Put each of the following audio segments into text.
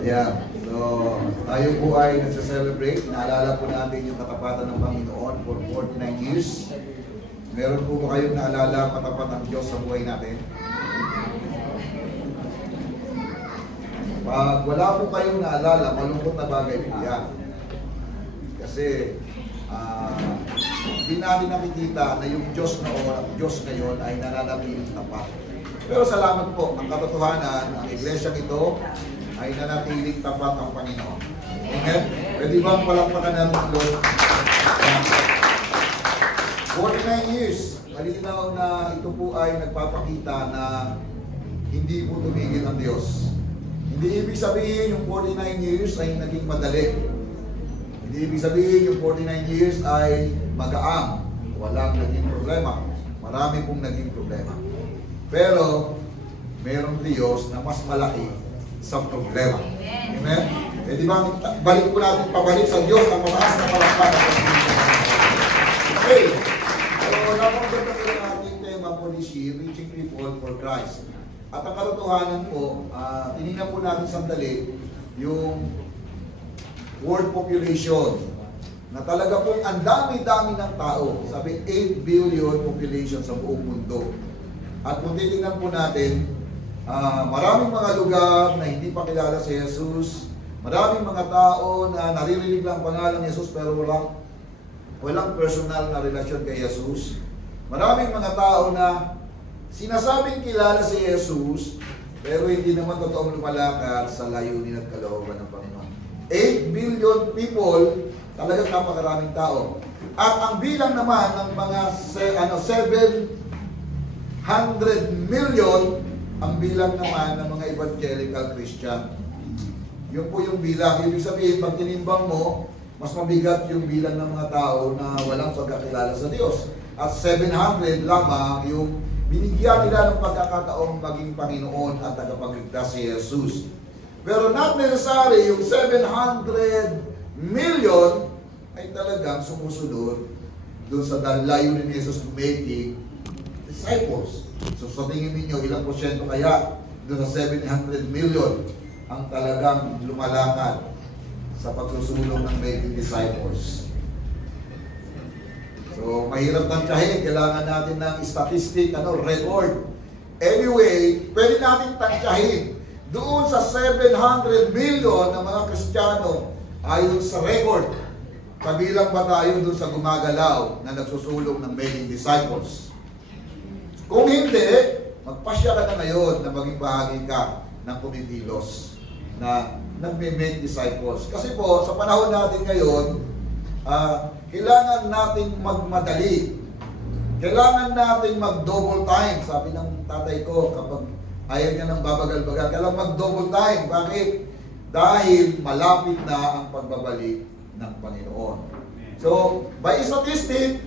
Yeah. So, tayo po ay nagsa-celebrate. Naalala po natin yung katapatan ng Panginoon for 49 years. Meron po ba kayong naalala katapat ng Diyos sa buhay natin? Pag wala po kayong naalala, malungkot na bagay po yan. Kasi, hindi natin nakikita na yung Diyos ngayon ay nananatiling tapat. Pero salamat po, ang katotohanan, ang iglesyang ito ay nanatiling tapat ang Panginoon. Okay? Pwede bang palakpakan natin ang Lord? 49 years, malinaw na ito po ay nagpapakita na hindi po tumigil ang Diyos. Hindi ibig sabihin yung 49 years ay naging madali. Hindi ibig sabihin yung 49 years ay magaang. Walang naging problema. Marami pong naging problema. Pero, merong Diyos na mas malaki sa problema. Amen? Eh di ba, balik po natin pabalik sa Diyos ang mataas na palakpakan. Okay. So, napagdata po ang ating tema po this year, Reaching People for Christ. At ang katotohanan po, tinignan po natin sandali yung world population na talaga po ang dami-dami ng tao. Sabi, 8 billion population sa buong mundo. At kung titingnan po natin, maraming mga lugar na hindi pa kilala si Jesus, maraming mga tao na naririnig lang pangalan ni Jesus pero walang personal na relasyon kay Jesus. Maraming mga tao na sinasabing kilala si Jesus pero hindi naman totoong lumalakad sa layunin at kalooban ng Panginoon. 8 billion people, talagang napakaraming tao. At ang bilang naman ng mga 700 million ang bilang naman ng mga evangelical Christian. Yun po yung bilang. Ibig sabihin, pag tinimbang mo, mas mabigat yung bilang ng mga tao na walang pagkakilala sa Diyos. At 700 lamang yung binigyan nila ng pagkakataong maging Panginoon at tagapagligtas si Jesus. Pero not necessary, yung 700 million ay talagang sumusunod doon sa layunin ni Jesus making disciples. So sa tingin ninyo, ilang porsyento kaya doon sa 700 million ang talagang lumalakad sa pagsusulong ng making disciples? So mahirap tansyahin, kailangan natin ng statistic, record. Anyway, pwede natin tansyahin doon sa 700 million ng mga Kristiyano ayon sa record. Kabilang ba tayo doon sa gumagalaw na nagsusulong ng making disciples? Kung hindi, magpasya ka na ngayon na maging bahagi ka ng kumintilos na nagme-make disciples. Kasi po, sa panahon natin ngayon, kailangan nating magmadali. Kailangan nating mag-double time. Sabi ng tatay ko, kapag ayaw niya ng babagal-bagal, kailangan mag-double time. Bakit? Dahil malapit na ang pagbabalik ng Panginoon. So, by statistic,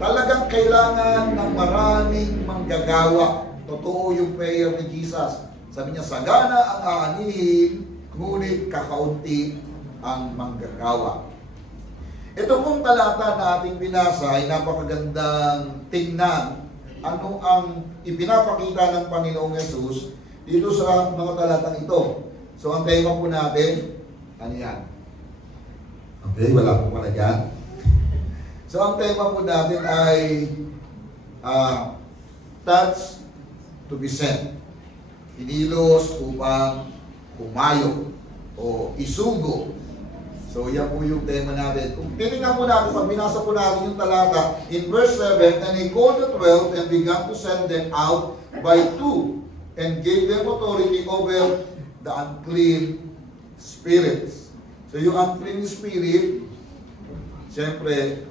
talagang kailangan ng maraming manggagawa. Totoo yung prayer ni Jesus. Sabi niya, sagana ang aanihin, ngunit kakaunti ang manggagawa. Ito pong talata na ating binasa ay napakagandang tingnan. Ano ang ipinapakita ng Panginoong Yesus dito sa mga talatang ito. So ang tema po natin, ano yan? Okay, wala po pala dyan. So ang tema po natin ay touch to be sent. Inilos upang pumayo o isugo. So yan po yung tema natin. Kung tinignan po natin, pag binasa po natin yung talata, in verse 7, and he called the 12 and began to send them out by two and gave them authority over the unclean spirits. So yung unclean spirit, siyempre,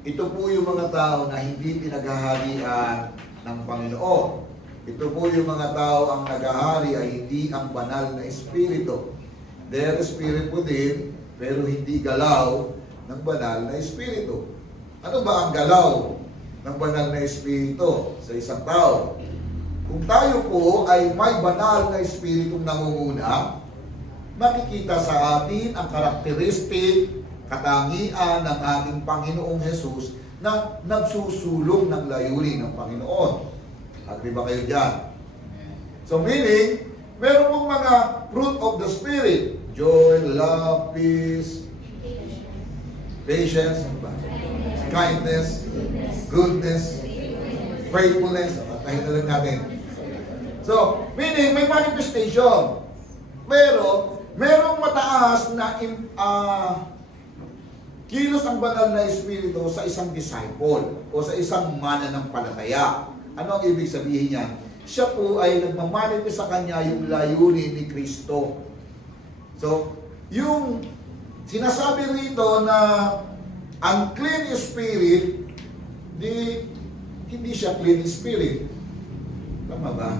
ito po yung mga tao na hindi pinaghaharian ng Panginoon. Ito po yung mga tao ang naghahari ay hindi ang banal na espiritu. There is spirit within, pero hindi galaw ng banal na espiritu. Ano ba ang galaw ng banal na espiritu sa isang tao? Kung tayo po ay may banal na espiritong nangunguna, makikita sa atin ang karakteristik, katangian ng ating Panginoong Jesus na nagsusulong ng layunin ng Panginoon. Agree ba kayo dyan? So meaning, meron pong mga fruit of the Spirit. Joy, love, peace, patience, kindness, goodness, faithfulness. Tayo na lang natin. So, meaning may manifestation. Pero, merong mataas na kilos ang banal na Espiritu sa isang disciple o sa isang mananampalataya. Ano ang ibig sabihin niyan? Siya po ay nagmamanifest sa kanya yung layunin ni Kristo. So, yung sinasabi rito na unclean spirit, hindi siya clean spirit. Tama ba?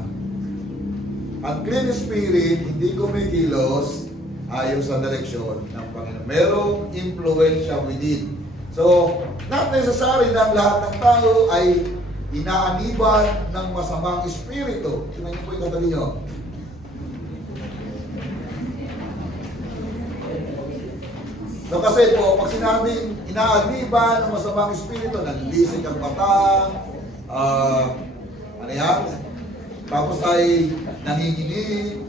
Unclean spirit, hindi kumikilos ayon sa direksyon ng Panginoon. Merong influensya within. So, not necessary na lahat ng tao ay inaaniban ng masamang espiritu. Tingnan niyo po yung katabi niyo. So kasi po, pag sinabing inaaniban ng masamang espiritu, nalilisik ang mata, ano yan? Tapos ay nanginginig,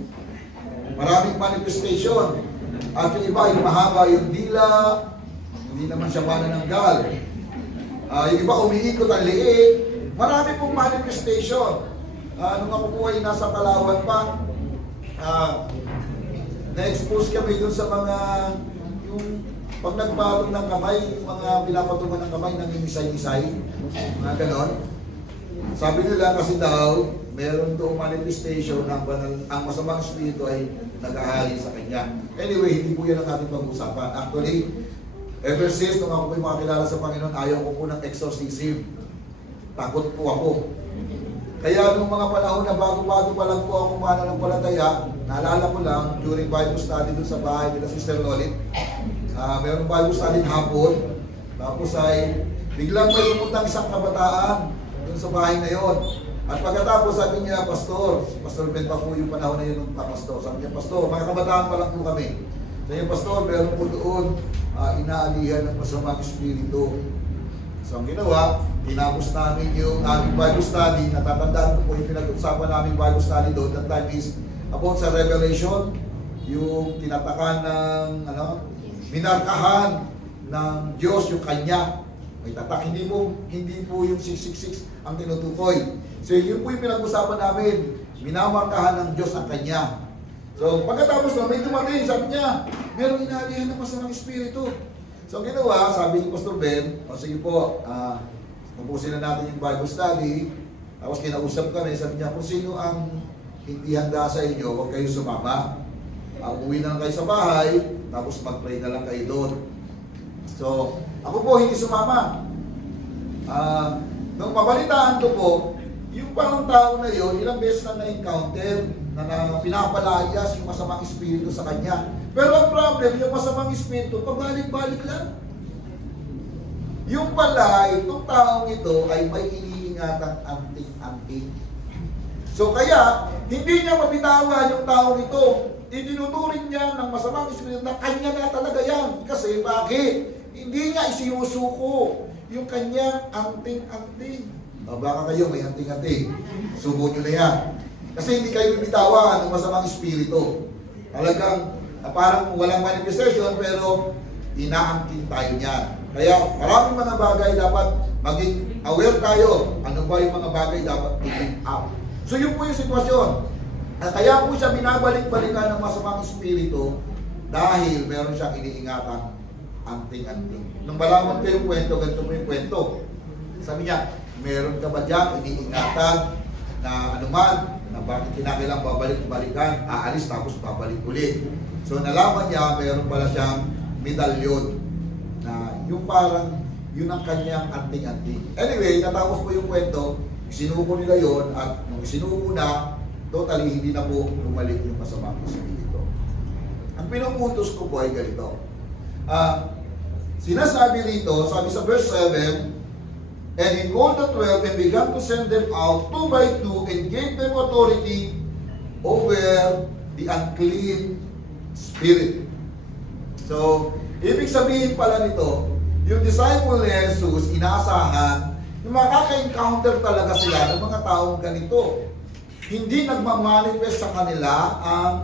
maraming manifestation. At yung iba, yung mahaba yung dila, hindi naman siya manananggal. Yung iba, umiikot ang liit. Marami pong manifestation. Nung ako po ay nasa Palawan pa, na-expose kami dun sa mga, yung pag nagbalong ng kamay, yung mga pinapatungan ng kamay, nangingisay-isay, mga ganon. Sabi nila kasi daw, meron doong manifestation ng ang masamang espiritu ay nag-aali sa kanya. Anyway, hindi po yan ang ating pag-usapan. Actually, ever since nung ako po'y makakilala sa Panginoon, ayaw ko po ng exorcism. Takot po ako. Kaya nung mga panahon na bago-bago pa lang po ako mananampalataya, naalala ko lang, during Bible study dun sa bahay nila Sister Lolit, meron Bible study hapon, tapos ay biglang may pumuntang isang kabataan dun sa bahay na yon. At pagkatapos sabi niya, Pastor Ben pa po yung panahon na yun ng pastor. Sabi niya, Pastor, mga kabataan pa lang po kami. Sabi niya, Pastor, meron po doon inaalihan ng masamang espiritu. So ang ginawa, tinapos namin yung aming Bible study. Natatandaan ko po yung pinag-usapan namin Bible study doon. That time is about sa Revelation, yung tinatakan ng, minarkahan ng Diyos yung Kanya. May tatak, hindi po yung 666 ang tinutukoy. So yun po yung pinag-usapan namin. Minamarkahan ng Diyos ang Kanya. So pagkatapos na, may dumating, sabi niya, merong inaalihan ng masamang espiritu. So ginawa, sabi ni Pastor Ben, o sige po, tapusin na natin yung Bible study. Tapos kinausap kami, sabi niya, kung sino ang hindi handa sa inyo, huwag kayo sumama. Uwi na lang kayo sa bahay, tapos mag-pray na lang kayo doon. So, ako po hindi sumama. Nung mabalitaan ko po, yung parang tao na yun, ilang beses na na-encounter, na pinapalayas yung masamang espiritu sa kanya. Pero ang problem, yung masamang espiritu, pabalik-balik lang. Yung pala, itong taong ito ay may iniingatang anting-anting. So kaya, hindi niya mabitawan yung taong ito. Itinuturing niya ng masamang espiritu na kanya na talaga yan. Kasi bakit? Hindi niya isinusuko yung kanyang anting-anting. Baka kayo may anting-anting. Subo nyo na yan. Kasi hindi kayo bibitawan ng masamang espiritu. Talagang parang walang manifestation pero inaangkin tayo niyan. Kaya maraming mga bagay dapat maging aware tayo. Ano ba yung mga bagay dapat i-keep up. So yun po yung sitwasyon. Kaya po siya binabalik-balikan ng masamang espiritu dahil meron siyang iniingatan anting-anting. Nung malaman ko yung kwento, ganito po yung kwento. Sabi niya, meron ka ba dyan iniingatan na anuman, na bakit kinakailang babalik-balikan, aalis tapos babalik ulit. So nalaman niya, meron pala siyang medalyon na yung parang, yun ang kanyang anting-anting. Anyway, natapos po yung kwento, isinuko nila yon at nung isinuko na, totally hindi na po bumalik yung masamang espiritu. Ang pinupuntos ko po ay ganito. Sinasabi rito, sabi sa verse 7, and he called the 12 and began to send them out 2 by 2 and gave them authority over the unclean spirit. So, ibig sabihin pala nito, yung disciple ni Jesus, inaasahan, yung makaka-encounter talaga sila ng mga taong ganito. Hindi nagmamanifest sa kanila ang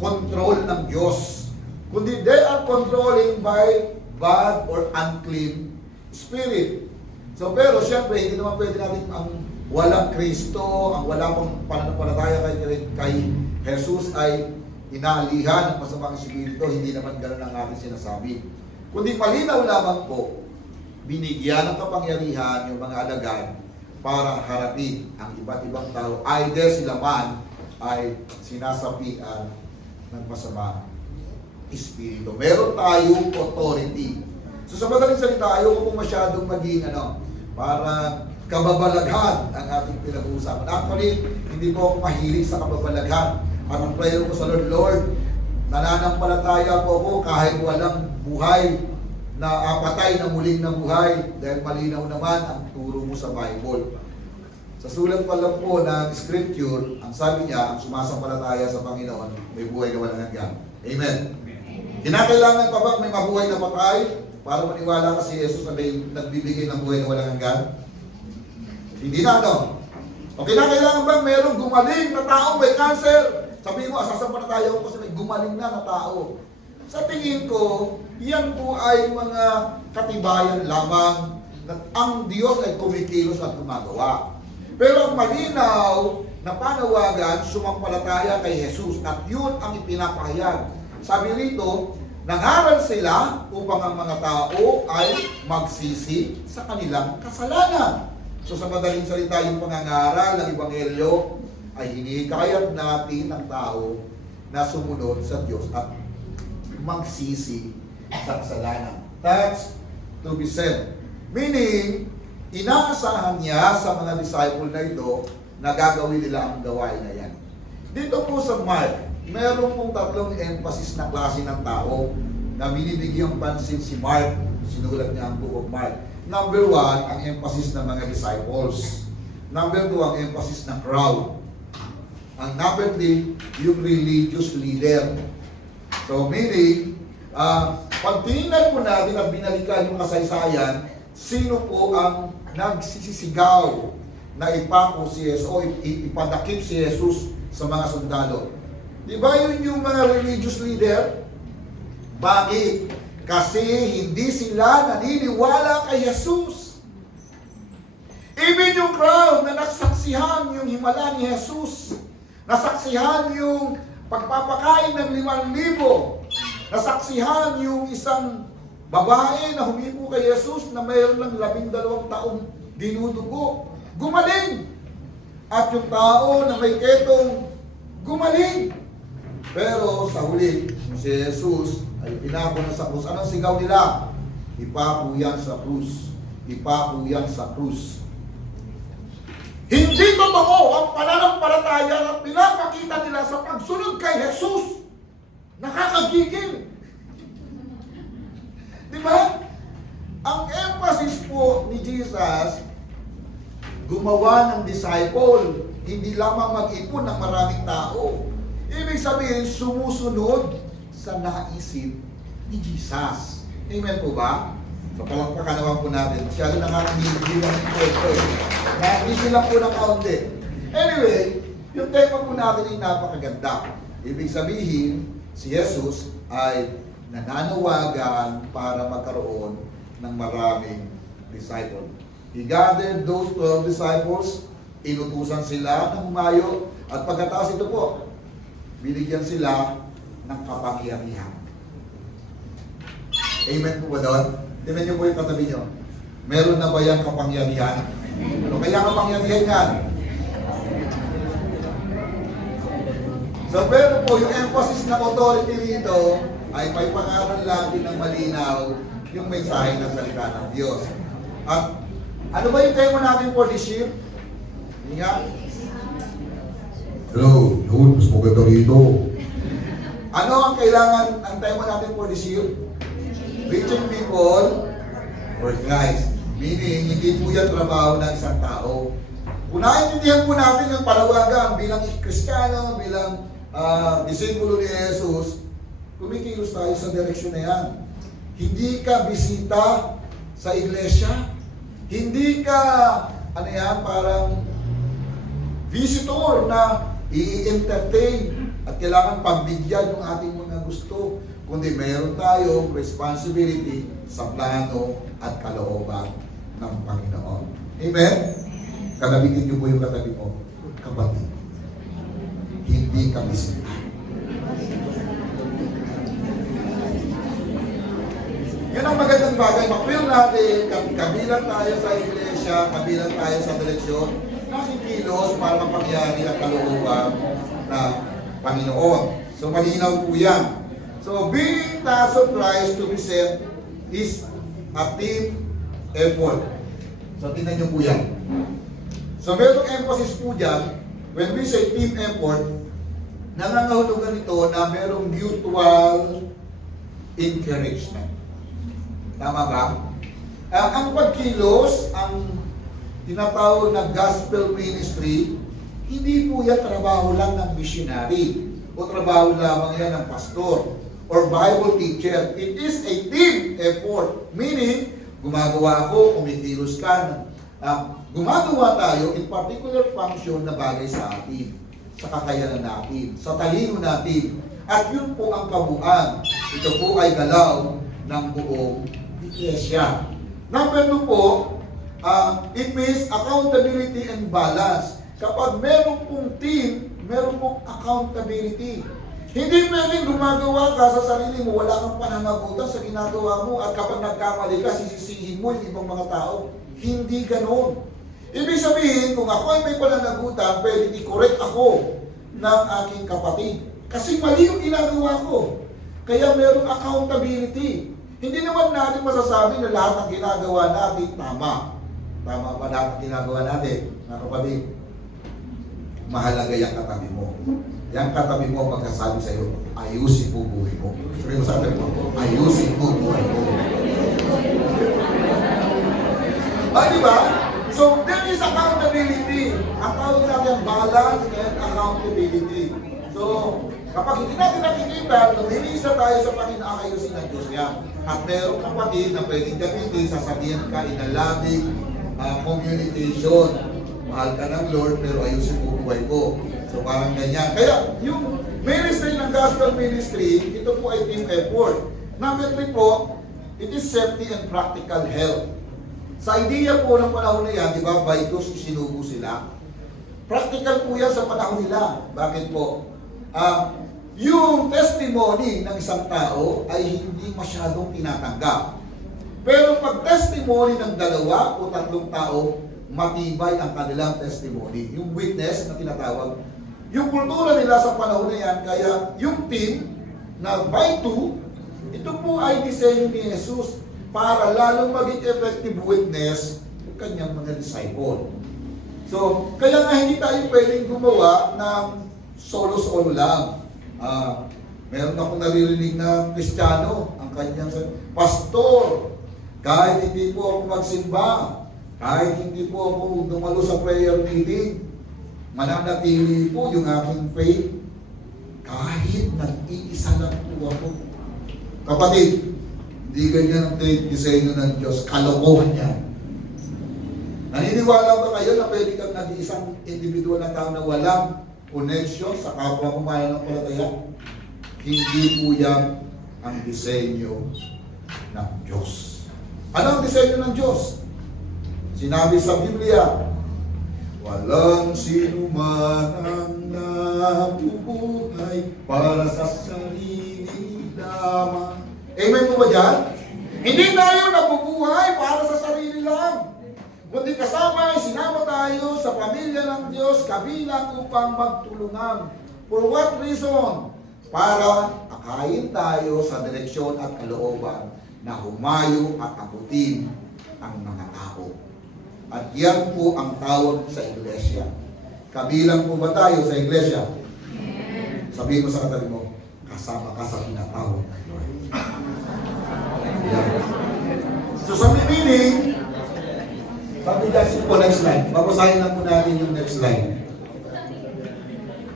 control ng Diyos. Kundi they are controlling by bad or unclean spirit. So pero siyempre, hindi naman pwede natin ang walang Kristo, ang wala pang pananampalataya kay Jesus ay inaalihan ng masamang espiritu. Hindi naman ganoon ang ating sinasabi. Kundi malinaw lamang po, binigyan ng kapangyarihan yung mga alagad para harapin ang iba't ibang tao. Either sila man ay sinasapian ng masamang espiritu. Meron tayong authority. So sa madaling salita, ayaw ko masyadong maging para kababalaghan ang ating pinag-uusapan. Actually, hindi po ako mahilig sa kababalaghan. At ang prayer ko sa Lord, nananampalataya po ako kahit walang buhay na patay na muling na buhay dahil malinaw naman ang turo mo sa Bible. Sa sulat pa lang po ng scripture, ang sabi niya, ang sumasampalataya sa Panginoon, may buhay na walang hanggan. Amen. Kinakailangan pa ba may mabuhay na patay para maniwala ka si Jesus na may nagbibigay ng buhay na walang hanggan? Hindi na, O kinakailangan ba mayroong gumaling na tao may cancer? Sabi mo, sasampalataya ko kasi may gumaling na tao. Sa tingin ko, yan po ay mga katibayan lamang na ang Diyos ay kumikilos at gumagawa. Pero ang malinaw na panawagan, sumampalataya kay Jesus at yun ang ipinapahayag. Sabi rito, nangaral sila upang ang mga tao ay magsisi sa kanilang kasalanan. So sa madaling salita, yung pangangaral ng Ebanghelyo ay hinihikayat natin ng tao na sumunod sa Diyos at magsisi sa kasalanan. That's to be said. Meaning, inaasahan niya sa mga disciple na ito na gagawin nila ang gawain na yan. Dito po sa Mark, meron pong tatlong emphasis na klase ng tao na binibigyang pansin si Mark. Sinulat niya ang Book of Mark. Number 1, ang emphasis ng mga disciples. Number 2, ang emphasis ng crowd. Ang number 3, yung religious leader. So meaning, pag tinignan po natin at binalikan yung kasaysayan, sino po ang nagsisisigaw na ipako si Jesus o ipadakip si Jesus sa mga sundalo? Di ba yun yung mga religious leader? Bakit? Kasi hindi sila naniniwala kay Jesus. Even yung crowd na nasaksihan yung himala ni Jesus, nasaksihan yung pagpapakain ng 5,000, nasaksihan yung isang babae na humipo kay Jesus na mayroon lang 12 taong dinudugo, gumaling. At yung tao na may ketong, gumaling. Pero sa huli, si Jesus ay pinako na sa krus. Anong sigaw nila? Ipako yan sa krus. Ipako yan sa krus. Hindi totoo ang pananampalataya na pinapakita nila sa pagsunod kay Jesus. Nakakagigil. Di ba? Ang emphasis po ni Jesus, gumawa ng disciple, hindi lamang mag-ipon ng maraming tao. Ibig sabihin, sumusunod sa naisip ni Jesus. Amen po ba? So, palakpakan naman po natin. Masyado nakakagigil ang kwento. Nakakagigil lang po ng kaunti. Anyway, yung tema po natin ay napakaganda. Ibig sabihin, si Jesus ay nananawagan para magkaroon ng maraming disciple. He gathered those 12 disciples, inutusan sila ng humayo, at pagkatapos ito po, binigyan sila ng kapangyarihan. Amen po ba doon? Tingnan niyo po yung katabi niyo. Meron na ba yung kapangyarihan? Ano kaya kapangyarihan yan? So, pero po, yung emphasis ng authority rito ay may pangaral natin ng malinaw yung mensahe ng salita ng Diyos. At ano ba yung tema natin for this year? Nga? Hello, yun, mas maganda rito. Ano ang kailangan, ang tema natin for this year? Reaching people for Christ. Meaning, hindi po yan trabaho ng isang tao. Kung naiintindihan po natin yung panawagan bilang Kristiyano, bilang disipulo ni Jesus, kumikilos tayo sa direksyon na yan. Hindi ka bisita sa iglesia. Hindi ka, parang visitor na i-entertain At kailangan pagbigyan yung ating mga gusto. Kundi mayroon tayong responsibility sa plano at kalooban ng Panginoon. Amen? Kalabitin niyo po yung katabi mo. Kapatid, hindi kami sila. Yun ang magandang bagay. Ma-feel natin, kabilang tayo sa iglesia, kabilang tayo sa direksyon, nakikilos para mapangyari ang kalooban ng Panginoon. So, malinaw po yan. So, being task of Christ to be saved is a team effort. So, tingnan nyo po yan. So, merong emphasis po dyan, when we say team effort, nangangahulugan ito na merong mutual encouragement. Tama ba? Ang pagkilos, ang tinatawag na gospel ministry, hindi po yan trabaho lang ng missionary o trabaho lamang yan ng pastor or Bible teacher. It is a team effort. Meaning, gumagawa ako, kumikilos ka, gumagawa tayo in particular function na bagay sa atin, sa kakayanan natin, sa talino natin. At yun po ang kabuuan. Ito po ay galaw ng buong iglesia. Number 2 po, it means accountability and balance. Kapag meron pong team, meron pong accountability. Hindi pwedeng gumagawa ka sa sarili mo, wala kang pananagutan sa ginagawa mo, at kapag nagkamali ka, sisisihin mo yung ibang mga tao. Hindi ganon. Ibig sabihin, kung ako ay may pananagutan, pwede i-correct ako ng aking kapatid. Kasi mali yung ginagawa ko. Kaya merong accountability. Hindi naman natin masasabi na lahat ng ginagawa natin tama. Tama ba lahat ng ginagawa natin, mga kapatid? Mahalaga yung katabi mo. Yung katabi mo magkasabi sa iyo, ayusin mo buhay mo. Sabi mo sa atin mo, ayusin mo buhay mo. Di ba? So, there is accountability. Ang tawag natin balance and accountability. So, kapag hindi natin nakikita, lumilis na tayo sa Panginoon, ayusin ng Diyos yan. At meron kapatid na pwedeng gamitin, sasabihin ka in a loving communication. Mahal ka ng Lord, pero ayusin mo buhay ko. So parang ganyan. Kaya yung ministry ng gospel ministry, ito po ay team effort. Number 3 po, it is safety and practical help. Sa idea po ng panahon na yan, di ba, Vitus, isinugo sila. Practical po yan sa panahon nila. Bakit po? Yung testimony ng isang tao ay hindi masyadong tinatanggap. Pero pag testimony ng 2 o 3 tao, matibay ang kanilang testimony. Yung witness na tinatawag. Yung kultura nila sa panahon na yan, kaya yung team na by 2, ito po ay disenyo ni Jesus para lalong maging effective witness yung kanyang mga disciple. So, kaya nga hindi tayo pwedeng gumawa ng solo-solo lang. Meron akong naririnig na Kristiyano, ang kanyang pastor, kahit hindi po ako magsimba, kahit hindi po ako dumalo sa prayer meeting, mananatili po yung aking faith, kahit nag-iisa lang po ako. Kapatid, hindi ganyan ang disenyo ng Diyos, kalokohan yan. Naniniwala ba kayo na pwede kang nag-iisang individual na tao na walang connection sa kapwa kumayan ng palataya? Hindi po yan ang disenyo ng Diyos. Ano ang disenyo ng Diyos? Sinabi sa Biblia, walang sino man ang nabubuhay para sa sarili lamang. Amen po ba dyan? Hindi tayo nabubuhay para sa sarili lang. Kundi kasama ay sinama tayo sa pamilya ng Diyos kabilang upang magtulungan. For what reason? Para akayin tayo sa direksyon at kalooban na humayo at abutin ang mga tao. At yan po ang tawag sa iglesia. Kabilang po ba tayo sa iglesia? Sabihin mo sa katabi mo, kasama ka sa tinatawag ng Lord. Yan. So sa meaning, sabi kasi po next slide. Babasahin lang po natin yung next slide.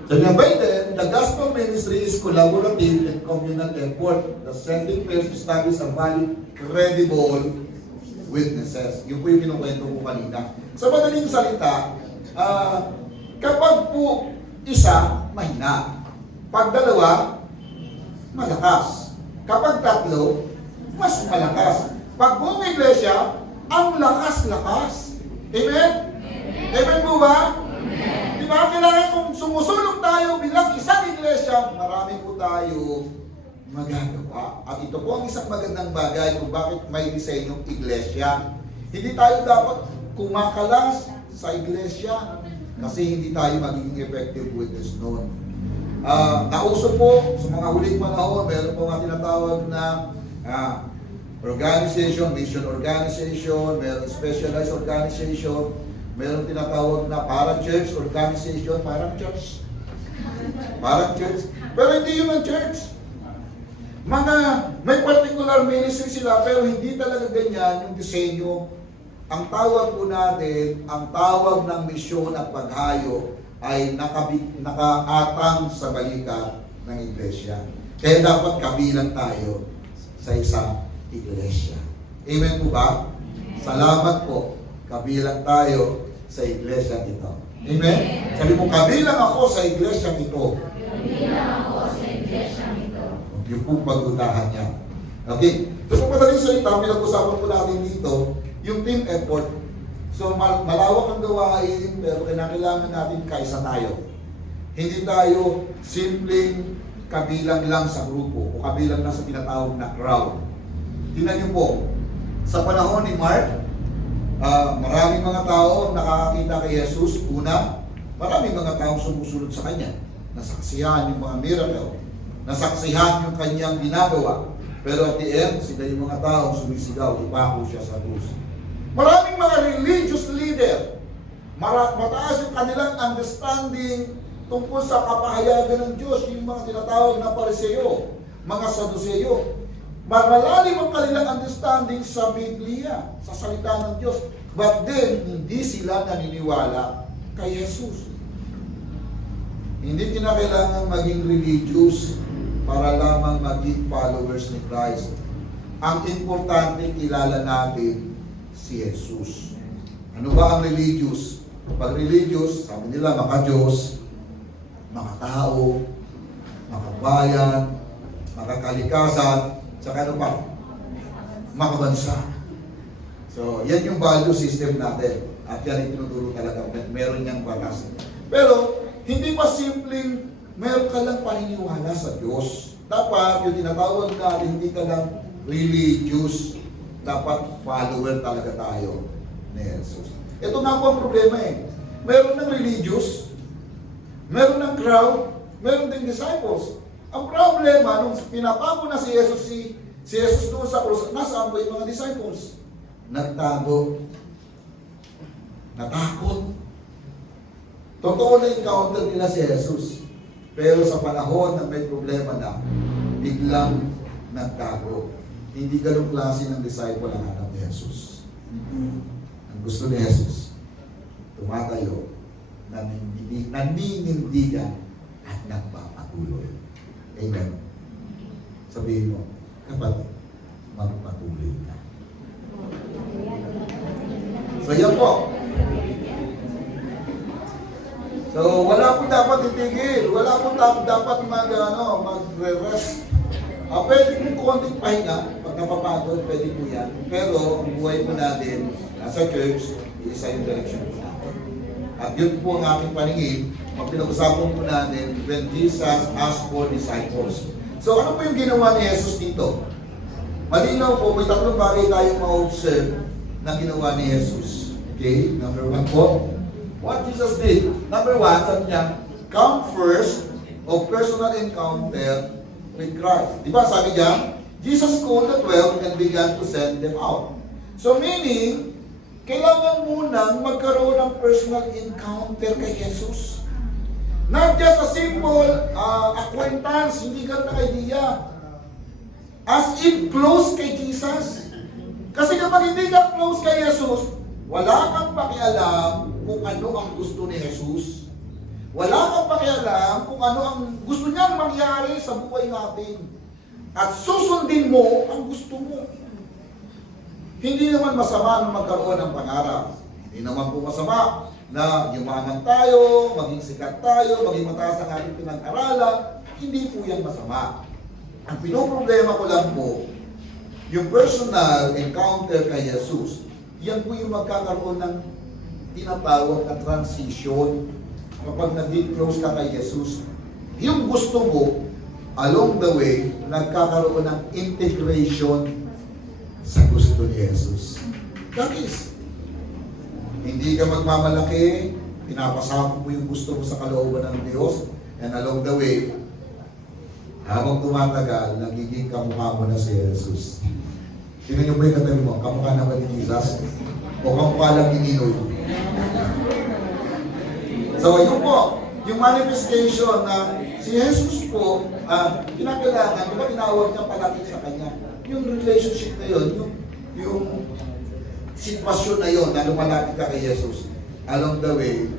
So by then, the gospel ministry is collaborative and communal effort. The sending first establish a valid, credible witnesses. Yun po yung kinukwento ko kanina. Sa madaling salita, kapag po isa, mahina. Pag dalawa, malakas. Kapag tatlo, mas malakas. Pag buong iglesia, ang lakas-lakas. Amen? Amen po ba? Di ba? Kailangan kung sumusulong tayo bilang isang iglesia, marami po tayo magagawa. At ito po ang isang magandang bagay kung bakit may disenyong iglesia. Hindi tayo dapat kumakalas sa iglesia kasi hindi tayo magiging effective witness noon. Nauso po sa mga huling panahon, meron po nga tinatawag na organization, mission organization, meron specialized organization, meron tinatawag na para-church organization, parang church. Pero hindi yun ang church. May particular ministry sila, pero hindi talaga ganyan yung disenyo. Ang tawag po natin, ang tawag ng misyon at paghayo ay nakaatang sa balikat ng iglesia. Kaya dapat kabilang tayo sa isang iglesia. Amen po ba? Salamat po. Kabilang tayo sa iglesia ito. Amen? Sabi mo, kabilang ako sa iglesia ito. Kabilang ako sa iglesia ito. Yung pong pag-utahan niya. Okay. So, kung madaling salita, pinag-usapan po natin dito, yung team effort. So, malawak ang gawain, pero kailangan natin kaisa tayo. Hindi tayo simpleng kabilang lang sa grupo o kabilang lang sa tinatawag na crowd. Tingnan niyo po, sa panahon ni Mark, maraming mga tao nakakakita kay Jesus. Una, maraming mga taong sumusunod sa Kanya. Nasaksihan yung mga miracle. Nasaksihan yung Kanyang ginagawa. Pero at the end, sila yung mga taong sumisigaw, ipako siya sa krus. Maraming mga religious leader, mataas yung kanilang understanding tungkol sa kapahayagan ng Diyos, yung mga tinatawag na Pariseo, mga Saduceo. Malalim ang kanilang understanding sa Biblia, sa salita ng Diyos. But then, hindi sila naniniwala kay Jesus. Hindi kinakailangan maging religious para lamang maging followers ni Christ. Ang importante, kilala natin si Jesus. Ano ba ang religious? Pag religious, sabi nila, maka-Diyos, maka-tao, maka-bayan, maka-kalikasan, saka ano pa? Maka-bansa. So, yan yung value system natin. At yan yung tinuturo talaga. Meron niyang batas. Pero, hindi pa simpleng meron ka lang paniniwala sa Diyos. Dapat, yung tinatawag natin, hindi ka lang religious. Dapat follower talaga tayo ni Jesus. Ito nga po ang problema eh. Meron ng religious, meron ng crowd, meron din disciples. Ang problema, nung pinapako na si Jesus doon sa krus, nasaan ba yung mga disciples? Nagtago. Natakot. Totoo na encounter nila si Jesus. Pero sa panahon na may problema na, biglang nagtago. Hindi ganong klase ng disciple ang hanap ni Jesus. Ang gusto ni Jesus, tumatayo, naninindigan at nagpapatuloy. Amen. Sabihin mo, kapatid, magpatuloy ka. So yan po. So wala po dapat titigil. Wala po dapat mag-rest. Pwede po konting pahinga, pag napapagod, pwede po yan. Pero ang buhay po natin, nasa church, isa yung direction po natin. At yun po ang aking paningin, pag pinag-usapan po natin, when Jesus asked for disciples. So ano po yung ginawa ni Jesus dito? Malinaw po, may tatlong bagay tayong ma-observe na ginawa ni Jesus. Okay, number one po, what Jesus did. Number one, sabi niya, come first of personal encounter with Christ. Di ba sabi niya, Jesus called the 12 and began to send them out. So meaning, kailangan munang magkaroon ng personal encounter kay Jesus. Not just a simple acquaintance, hindi ganun ang idea. As in close kay Jesus. Kasi kapag hindi ka close kay Jesus, wala kang pakialam kung ano ang gusto ni Jesus. Wala kang pakialam kung ano ang gusto niyang mangyari sa buhay natin. At susundin mo ang gusto mo. Hindi naman masama na magkaroon ng pangarap. Hindi naman po masama na yumaman tayo, maging sikat tayo, maging mataas ang ating pinag-aralan. Hindi po yan masama. Ang pinoproblema ko lang po, yung personal encounter kay Jesus, yan po yung magkakaroon ng tinatawag na transition kapag nag-get close ka kay Jesus. Yung gusto mo, along the way, nagkakaroon ng integration sa gusto ni Jesus. That is, hindi ka magmamalaki, pinapasama mo yung gusto mo sa kalooban ng Diyos, and along the way, habang tumatagal, nagiging kamukha mo na si Jesus. Tingnan niyo ba yung katabi mo? Kamukha na ba ni Jesus? O kamukha lang ni Ninoy? So, yun po, yung manifestation na si Jesus po, kinakailangan, di ba tinawag niya palapit sa Kanya? Yung relationship na yun, yung sitwasyon na yun, na lumalapit ka kay Jesus, along the way,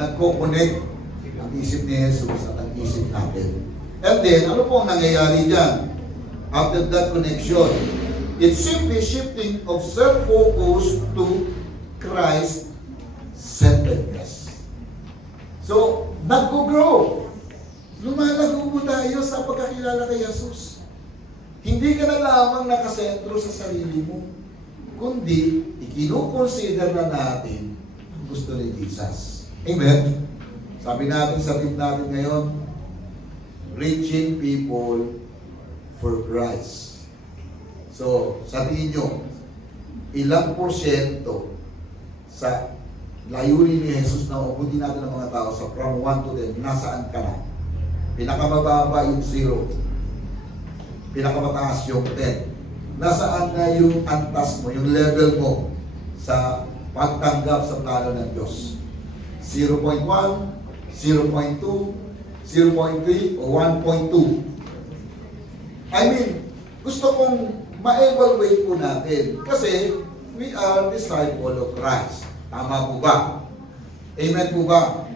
nagko-connect ang isip ni Jesus at ang isip natin. And then, ano po ang nangyayari dyan? After that connection, it's simply shifting of self-focus to Christ-centeredness. So, nag-grow. Lumalago po tayo sa pagkakilala kay Jesus. Hindi ka na lamang nakasentro sa sarili mo, kundi ikinukonsider na natin ang gusto ni Jesus. Amen? Sabi natin sa tip natin ngayon, reaching people for Christ. So, sabihin nyo, ilang porsyento sa layunin ni Jesus na ubutin natin ng mga tao sa from 1 to 10, nasaan ka na? Pinakamababa yung 0. Pinakamataas yung 10. Nasaan na yung antas mo, yung level mo sa pagtanggap sa plano ng Diyos? 0.1, 0.2, 0.3, o 1.2? I mean, gusto kong ma-evaluate po natin kasi we are disciple of Christ. Tama po ba? Amen po ba?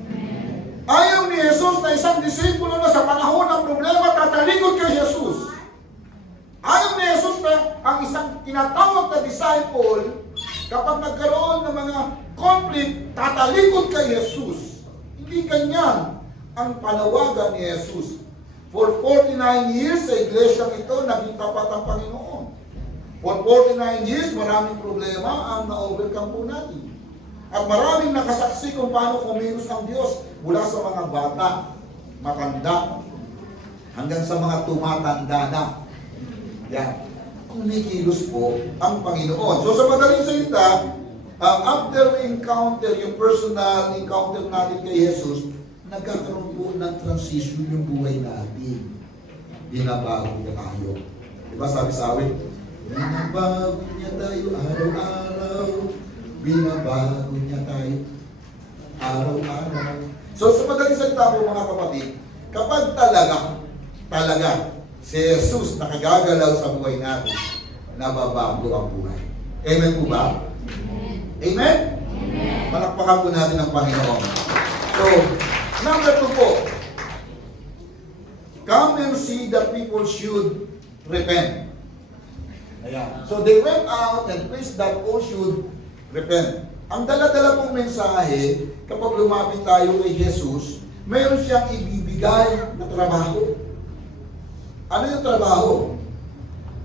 Ayaw ni Jesus na isang disipulo na sa panahon ng problema tatalikod kay Jesus. Ayaw ni Jesus na ang isang tinatawag na disciple kapag nagkaroon ng mga conflict, tatalikod kay Jesus. Hindi ganyan ang panawagan ni Jesus. For 49 years sa iglesia ito, naging tapat ang Panginoon. For 49 years, maraming problema ang na-overcome po natin. At maraming nakasaksi kung paano kumilos ang Diyos mula sa mga bata, matanda, hanggang sa mga tumatanda na. Yan. Kumikilos po ang Panginoon. So sa madaling salita, after we encounter yung personal encounter natin kay Jesus, nagkakaroon po ng transition yung buhay natin. Binabago niya tayo. Diba sabi sa awit, binabago niya tayo araw-araw. Binabago niya tayo araw-araw. So sa madaling salita po mga kapatid, kapag talaga, si Jesus nakagagalaw sa buhay natin, nababago ang buhay. Amen po ba? Amen? Amen. Palakpakan po natin ang Panginoon. So, number 2 po, come and see that people should repent. Ayan. So they went out and preached that all should repent. Ang dala-dala pong mensahe, kapag lumapit tayo kay Jesus, mayroon siyang ibibigay na trabaho. Ano yung trabaho?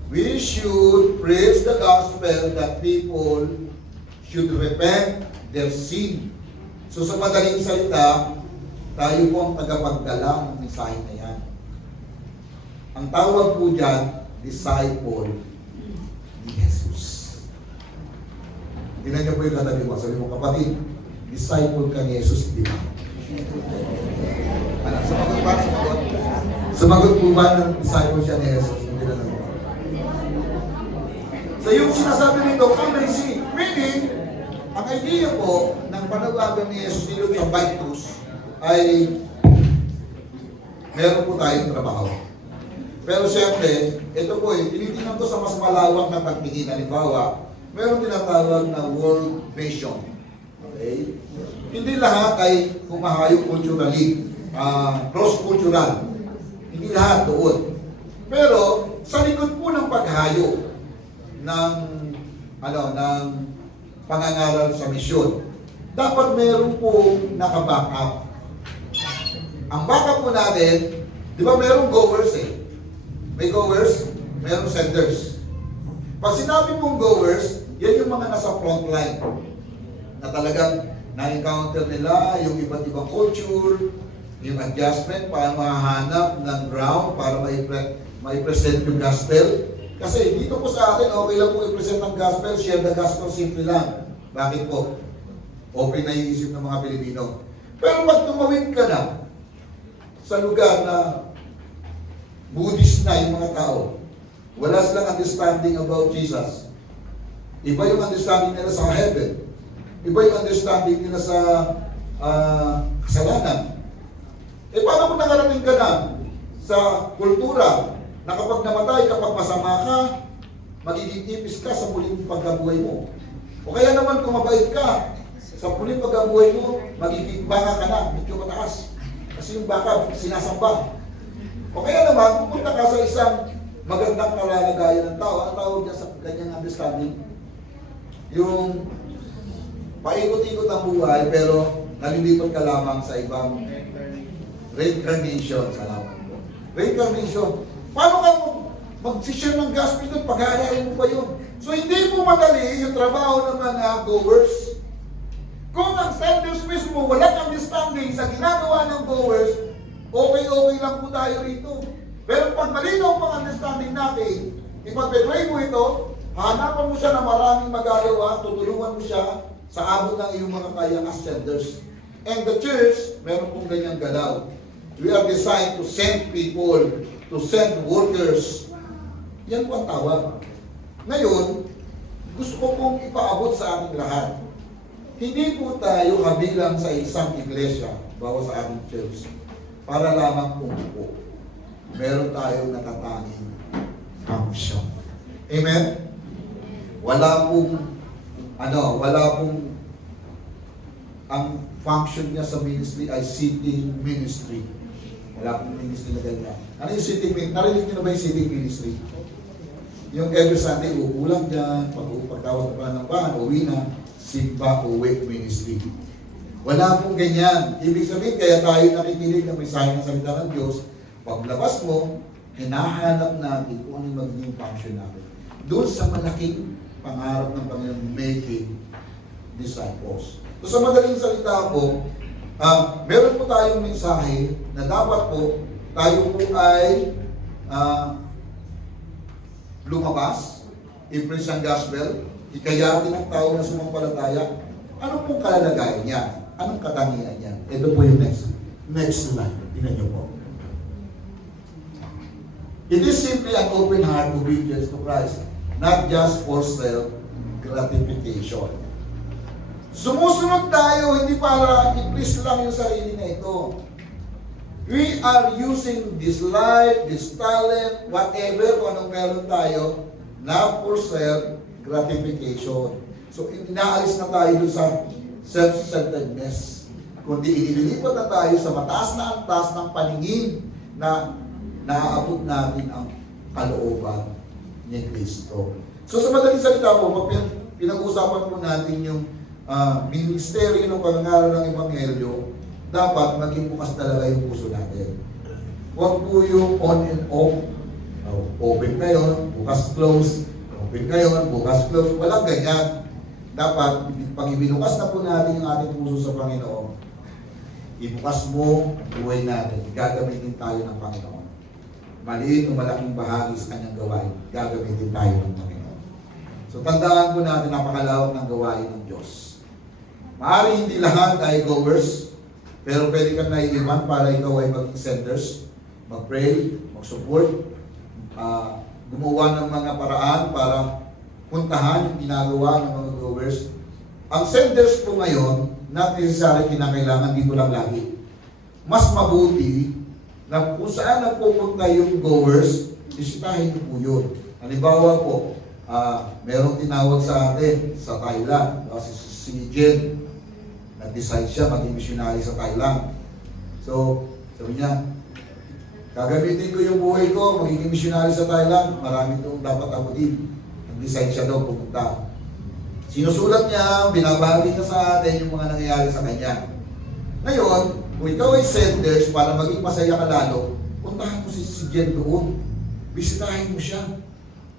We should preach the gospel that people should repent their sin. So sa madaling salita, tayo po ang tagapagdala ng mensahe na yan. Ang tawag po dyan, disciple ni Jesus. Tingnan niyo po yung katabi mo. Sabi mo, kapatid, disciple ka ni Jesus, di ba? Ano, sumagot ba? Sumagot po ba ng disciple siya ni Jesus? Hindi na naman. So yung sinasabi nito, come and see. Meaning, ang idea po ng panawagan ni Jesus dito sa Vitus ay meron po tayong trabaho. Pero siyempre, ito po tinitingnan ko sa mas malawak na pagtingin. Halimbawa, meron tinatawag na world vision. Okay? Hindi lahat ay humahayo culturally, cross-cultural. Hindi lahat doon. Pero sa likod po ng paghayo ng pangangaral sa misyon, dapat meron po naka-back up. Ang backup po natin, Di ba merong goers eh? May goers, merong senders. Pag sinabi mong goers, yan yung mga nasa front line na talagang na-encounter nila yung iba't ibang culture, yung adjustment para mahanap ng ground para mai-present yung gospel. Kasi dito po sa atin, okay lang po i-present ang gospel, share the gospel, simple lang. Bakit po? Open na yung isip ng mga Pilipino. Pero pag tumawid ka na sa lugar na Buddhist na yung mga tao, wala silang understanding about Jesus. Iba yung understanding nila sa heaven. Iba yung understanding nila sa kasalanan. Eh paano kung nakarating ka na sa kultura na kapag namatay, kapag masama ka, magiging ipis ka sa muling pagkabuhay mo. O kaya naman kung mabait ka, sa muling pagkabuhay mo, magiging baka ka na, medyo mataas. Kasi yung baka, sinasamba. O kaya naman, pupunta ka sa isang magandang kalalagayan ng tao, ang tawag niya sa kanyang understanding, yung paikot-ikot ang buhay, pero nalilipat ka lamang sa ibang reincarnation. Salamat po. Reincarnation. Paano ka mag-share ng gospel doon? Pag-aarayin mo pa yun. So hindi mo madali yung trabaho ng mga goers. Kung ang senders mismo walang understanding sa ginagawa ng goers, okay lang po tayo rito. Pero pag malinaw pang understanding natin, ipag-betray mo ito, hanapan mo siya na maraming magagawa, tutulungan mo siya sa abot ng iyong mga kaya as senders. And the church, meron pong ganyang galaw. We are designed to send people, to send workers. Yan po ang tawag. Ngayon, gusto ko pong ipaabot sa ating lahat. Hindi po tayo kabilang sa isang iglesia, bawa sa ating church, para lamang umupo. Meron tayong natatanging function. Amen? Wala pong ang function niya sa ministry ay sitting ministry. Wala pong ministry na ganyan. Ano yung sitting ministry? Narinig niyo na ba yung sitting ministry? Yung every Sunday, uulang dyan, pagtawag pa ng bahan, uwi na, simba, uwi, ministry. Wala pong ganyan. Ibig sabihin, kaya tayo nakikinig ng mensahe ng salita ng Diyos, paglabas mo, hinahanap natin kung ano yung magiging function natin. Doon sa malaking pangarap ng Panginoon, making disciples. So sa madaling salita po, meron po tayong mensahe na dapat po tayo po ay lumabas, i-preach ang gospel, ikayatin ang tao na sumampalataya. Ano pong kalalagayan niya? Anong katangian niya? Ito po yung next slide. Tingnan niyo po. It is simply an open heart obedience to Christ, not just for self-gratification. Sumusunod tayo, hindi para i-please lang yung sarili na ito. We are using this life, this talent, whatever, kung anong meron tayo, not for self-gratification. So, inaalis na tayo dun sa self-centeredness. Kundi inililipat na tayo sa mataas na antas ng paningin na naaabot natin ang kalooban ni Kristo. So, sa madaling salita po, pinag-uusapan po natin yung ministeryo ng pangangaral ng Ebanghelyo, dapat maging bukas talaga yung puso natin. Huwag po yung on and off. Open ngayon, bukas close. Open ngayon, bukas close. Walang ganyan. Dapat, pag ibinukas na po natin yung ating puso sa Panginoon, ibukas mo ang buhay natin. Gagamitin tayo ng Panginoon. Maliit o malaking bahagi sa kanyang gawain, gagamitin tayo ng Panginoon. So tandaan po natin, napakalawak ng gawain ng Diyos. Maaari hindi lahat ay goers, pero pwede kang naiiwan para ikaw ay maging senders, mag-pray, mag-support, gumawa ng mga paraan para puntahan yung ginagawa ng mga goers. Ang senders po ngayon, not necessarily kinakailangan dito lang lagi. Mas mabuti na kung saan nagpupunta yung goers, isitahin niyo po yun. Halimbawa po, merong tinawag sa atin sa Thailand, si Jen, nag-decide siya maging missionary sa Thailand. So, sabi niya, gagamitin ko yung buhay ko, magiging missionary sa Thailand, marami itong dapat abutin. Nag-decide siya daw pumunta. Sinusulat niya, binabahagi niya sa atin yung mga nangyayari sa kanya. Ngayon, kung ikaw ay senders para maging masaya ka lalo, puntahan mo si Jen doon. Bisitahin mo siya.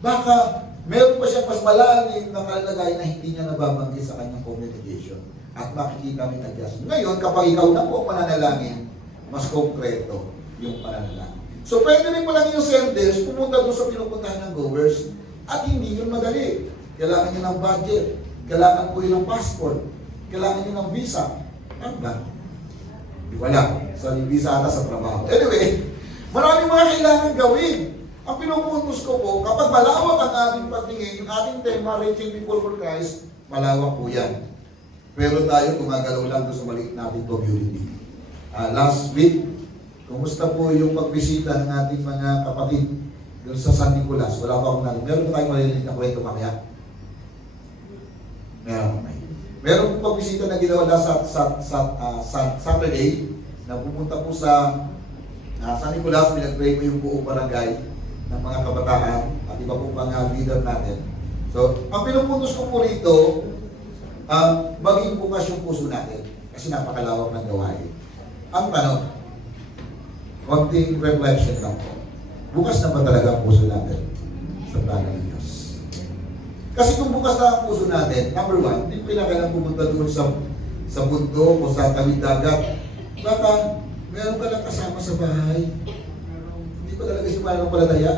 Baka meron pa siyang mas malalim na kalalagay na hindi niya nababanggit sa kanyang communication. At makikita may adjustment. Ngayon, kapag ikaw na po mananalangin, mas konkreto yung pananalangin. So, pwede rin mo lang yung senders, pumunta doon sa pinupuntahan ng goers, at hindi yun madali. Kailangan nyo ng budget, kailangan po yun ng passport, kailangan nyo ng visa. Ano ba? Wala. Sa visa ata sa trabaho. Anyway, maraming mga kailangan gawin. Ang pinupuntos ko po, kapag malawak ang ating pagtingin, yung ating tema, Reaching People for Christ, malawak po yan. Pero tayo gumagalaw lang doon sa maliit nating community. Last week, kumusta po yung pagbisita ng ating mga kapatid doon sa San Nicolas? Wala pa akong narinig. Meron po tayong maliliit na kwento mamaya? Meron po pagbisita na ginawa sa Saturday na pumunta po sa San Nicolas, pinag-pray mo yung buong barangay ng mga kabataan at iba pong mga leader natin. So, ang pinupuntos ko po rito, maging bukas yung puso natin kasi napakalawak ng gawain. Ang tanong, konting reflection lang po. Bukas na ba talaga ang puso natin sa plano ng Diyos? Kasi kung bukas na ang puso natin, number one, hindi pinakailang pumunta doon sa bundok o sa tawid dagat. Baka meron ka lang kasama sa bahay. Hindi pa talaga siya mananampalataya.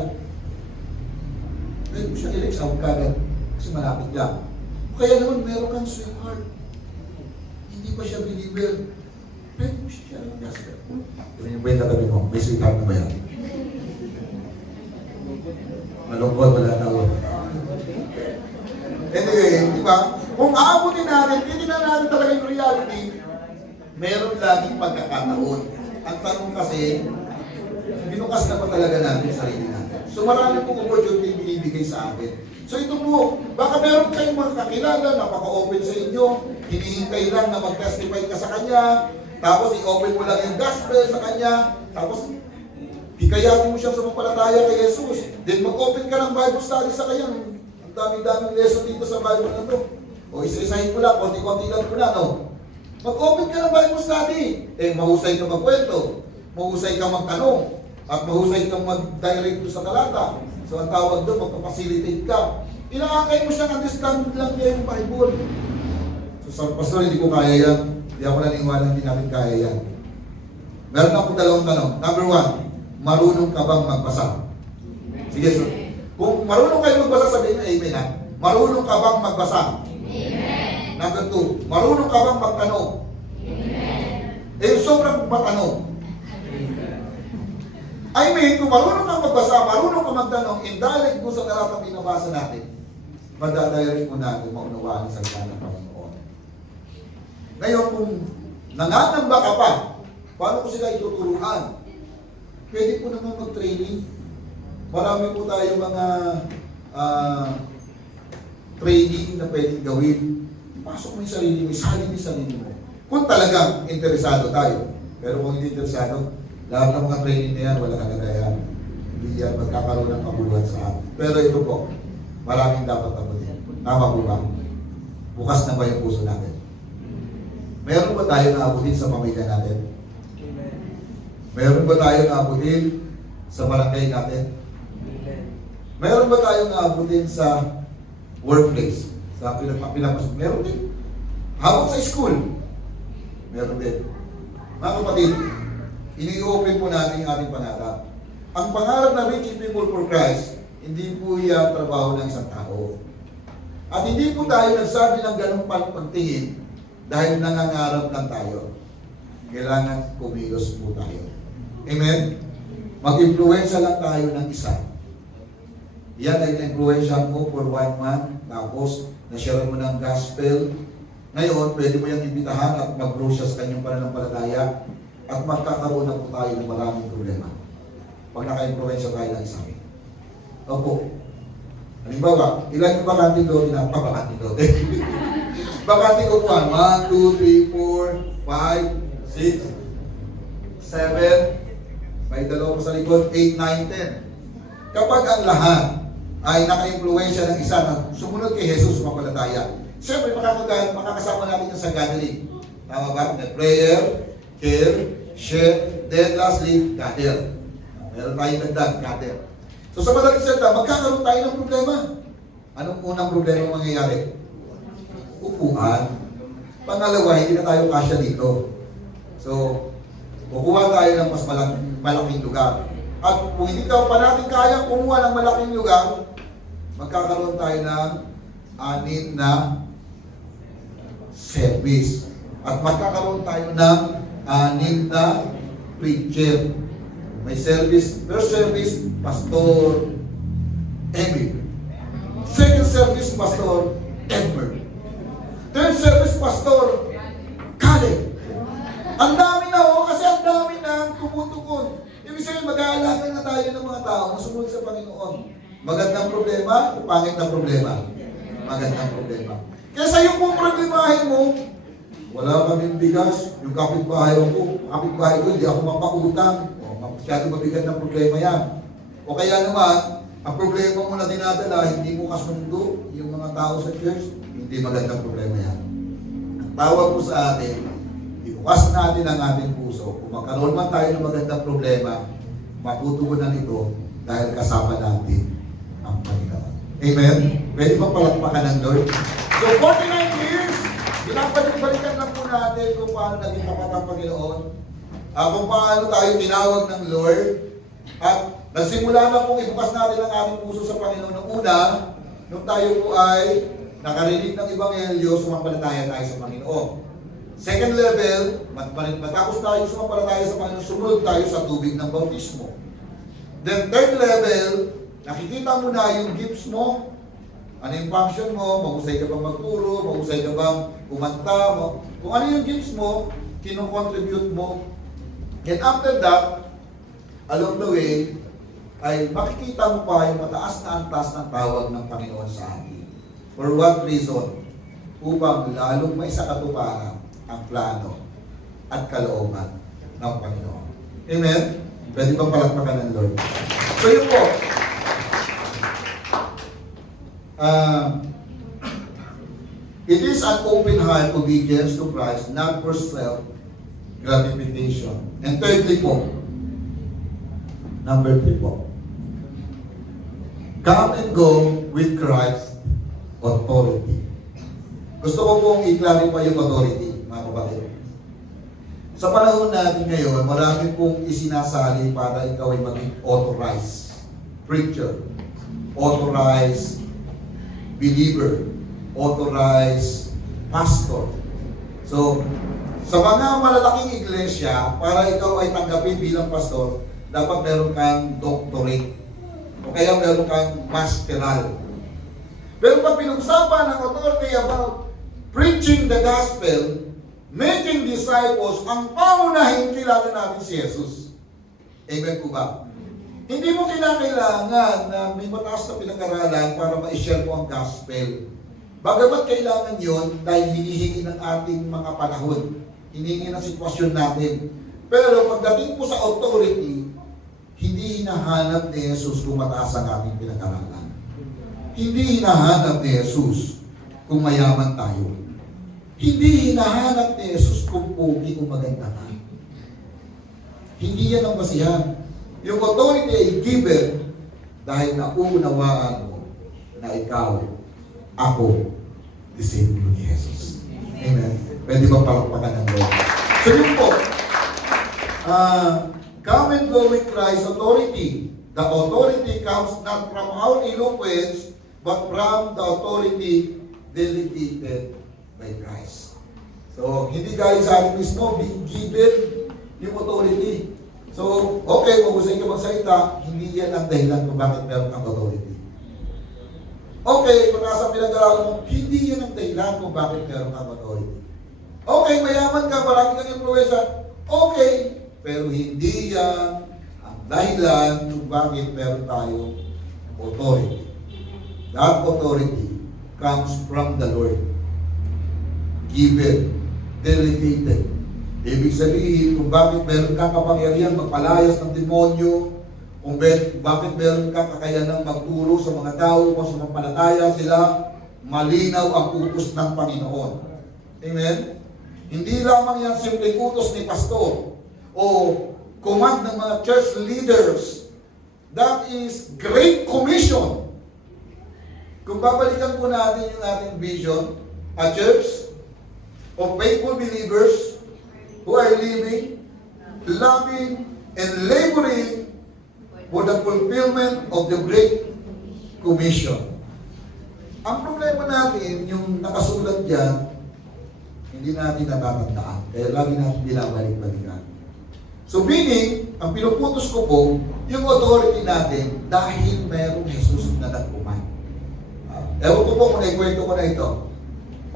Meron mo siya i-reach out kagad kasi malapit lang. Kaya naman meron kang sweetheart. Hindi pa siya believer. Pwede mo siya ng gospel. Yun yung kwenta kami mo. May sweetheart na ba yan? Malungkot, wala na ako. Anyway, di ba? Kung aabutin natin, hindi na natin talaga yung reality, meron laging pagkakataon. Ang tanong kasi, binukas na pa talaga natin yung sarili natin. So marami pong opportunity binibigay sa akin. So ito po, baka meron kayong mga kakilala, napaka-open sa inyo, hinihintay lang na mag-testify ka sa kanya, tapos i-open mo lang yung gospel sa kanya, tapos hikayatin mo siyang sumampalataya kay Jesus. Then mag-open ka ng Bible study sa kanya. Ang dami-daming lesson dito sa Bible na to. O isa-isahin mo lang, konti-konti lang mo na, no? Mag-open ka ng Bible study. Mahusay ka magkwento, mahusay ka magtanong, at mahusay kang mag-direct sa talata. So ang tawag doon, magpapacilitate ka. Inaakay mo siyang understand lang niya yung Bible. So sa pastor, hindi ko kaya yan. Hindi ako naniniwala, hindi natin kaya yan. Meron akong dalawang tanong. Number one, marunong ka bang magbasa? Sige, so, kung marunong kayo magbasa, sabihin niyo, amen ha? Marunong ka bang magbasa? Amen. Number two, marunong ka bang magtanong? Amen. Sobrang matanong. I mean, kung marunong kang magbasa, marunong kang magtanong, indirect mo sa talatang binabasa natin, madadirect mo natin maunawaan sa salita ng Panginoon. Ngayon, kung nangangamba ka pa, paano ko sila ituturuan? Pwede po naman mag-training. Marami po tayo mga training na pwedeng gawin. Pasok mo yung sarili mo, isali mo yung sarili mo. Kung talagang interesado tayo. Pero kung hindi interesado, lahat ng mga training na yan, wala kalagayan. Hindi yan magkakaroon ng kabuluhan sa atin. Pero ito po, maraming dapat abutin. Tama po ba? Bukas na ba yung puso natin? Meron ba tayo na abutin sa pamilya natin? Meron ba tayo na abutin sa barangay natin? Meron ba tayo na abutin sa workplace? Sa pinapasok? Meron din. Habang sa school? Meron din. Mga kapatid, ini-open po natin yung ating pangarap. Ang pangarap na Reaching People for Christ, hindi po yan trabaho ng isang tao. At hindi po tayo nagsabi ng ganong pagtingin dahil nangangarap lang tayo. Kailangan kumilos po tayo. Amen? Mag-influensya lang tayo ng isa. Yan ay na-influensya mo for 1 month, tapos na-share mo ng gospel. Ngayon, pwede mo yung imbitahan at mag-grow siya sa kanyang pananampalataya at magkakaroon na po tayo ng maraming problema pag naka-influensya tayo ng isa. Opo. Halimbawa, ilan yung bakanting doon na bakanting doon? Bakanting ko po 1, 2, 3, 4, 5, 6, 7, may dalawa pa sa likod, 8, 9, 10. Kapag ang lahat ay naka-influensya ng isa na sumunod kay Jesus, sumampalataya, siyempre makakasama natin yung sa gathering. Tama ba? The prayer, care, share, then lastly, gather. meron tayong dagdag, cutter. So sa madaling salita, magkakaroon tayo ng problema. Anong unang problema mangyayari? Upuan. Pangalawa, hindi na tayo kasya dito. So, kukuha tayo ng mas malaking lugar. At kung hindi pa natin kaya kumuha ng malaking lugar, magkakaroon tayo ng 6 na service. At magkakaroon tayo ng 6 na preacher. May service, first service, Pastor Emil. Second service, Pastor Edward. Third service, Pastor Caleb. Ang dami na kasi ang dami na tumutukon. Ibig sabihin, mag-aalaga na tayo ng mga tao na sumunod sa Panginoon. Magandang problema o pangit na problema? Magandang problema. Kesa yung pong problemahin mo, wala kaming bigas, yung kapitbahay ko, hindi ako mapautang. Masyado mabigat ng problema yan. O kaya naman, ang problema mo na dinadala, hindi mo kasundo yung mga tao sa church, hindi magandang problema yan. Ang tawag po sa atin, ibukas natin ang ating puso. Kung magkaroon man tayo ng magandang problema, matutugunan ito dahil kasama natin ang Panginoon. Amen? Pwede pa palakpakan ng Lord? So 49 years, binabalik-balikan lang po natin kung paano naging tapat ang Panginoon. Kung paano tayo tinawag ng Lord. At nagsimula na pong ibukas natin ang ating puso sa Panginoon. Noong una, nung tayo po ay nakarinig ng Ebanghelyo, sumampalataya tayo sa Panginoon. Second level, matapos tayo sumampalataya sa Panginoon, sumunod tayo sa tubig ng bautismo. Then third level, nakikita mo na yung gifts mo, ano yung function mo, mahusay ka bang magturo, mahusay ka bang kumanta, kung ano yung gifts mo, kinocontribute mo. And after that, along the way, ay makikita mo pa yung mataas na antas ng tawag ng Panginoon sa atin. For what reason? Upang lalong may sakatuparan ang plano at kalooban ng Panginoon. Amen? Pwede bang palakpakan ng Lord? So yun po. It is an open heart obedience to Christ, not for self-gratification. And thirdly po, number 3 po, come and go with Christ's authority. Gusto ko pong i-clarify yung authority, mga kapatid. Sa panahon natin ngayon, marami pong isinasali para ikaw ay maging authorized preacher, authorized believer, authorized pastor. So, sa mga malalaking iglesia, para ikaw ay tanggapin bilang pastor, dapat meron kang doctorate o kaya meron kang masteral. Pero pag pinag-usapan ng authority about preaching the gospel, making disciples, ang paunahin kilala natin si Jesus. Amen po ba? Hindi mo kinakailangan na may mataas na pinag-aralan para ma-share mo ang gospel. Bagamat kailangan yon dahil hinihingi ng ating mga panahon, hinihingi ng sitwasyon natin. Pero pagdating po sa authority, hindi hinahanap ni Jesus kung mataas ang ating pinag-aralan. Hindi hinahanap ni Jesus kung mayaman tayo. Hindi hinahanap ni Jesus kung pogi o maganda ka. Hindi yan ang basihan. Yung authority ay given dahil nauunawaan mo na ikaw, ako, disciple ni Jesus. Amen. Pwede ba palakpakan ng Lord? So yun po, come and go with Christ's authority. The authority comes not from our eloquence, but from the authority delegated by Christ. So, hindi galing sa atin mismo, being given yung authority. So, okay, mahusay ka magsalita, hindi yan ang dahilan kung bakit meron kang authority. Okay, kung nasa pinag-aralan mo, hindi yan ang dahilan kung bakit meron kang authority. Okay, mayaman ka, marami kang influensya. Okay, pero hindi yan ang dahilan kung bakit meron tayong authority. That authority comes from the Lord. Given, delegated. Ibig sabihin, kung bakit meron kang kapangyarihan magpalayas ng demonyo, kung bakit meron kang kakayanang magturo sa mga tao kung sumampalataya sila, malinaw ang utos ng Panginoon. Amen? Hindi lamang yan simpleng utos ni pastor o command ng mga church leaders That is Great Commission. Kung babalikan po natin yung ating vision, a church of faithful believers who are living, loving, and laboring for the fulfillment of the Great Commission. Ang problema natin, yung nakasulat dyan, hindi natin natatandaan. Kaya lagi natin binabalik-balikan. So meaning, ang pinuputos ko po, yung authority natin dahil mayroong Jesus na nagpuman. Ewan ko po kung naikwento ko na ito.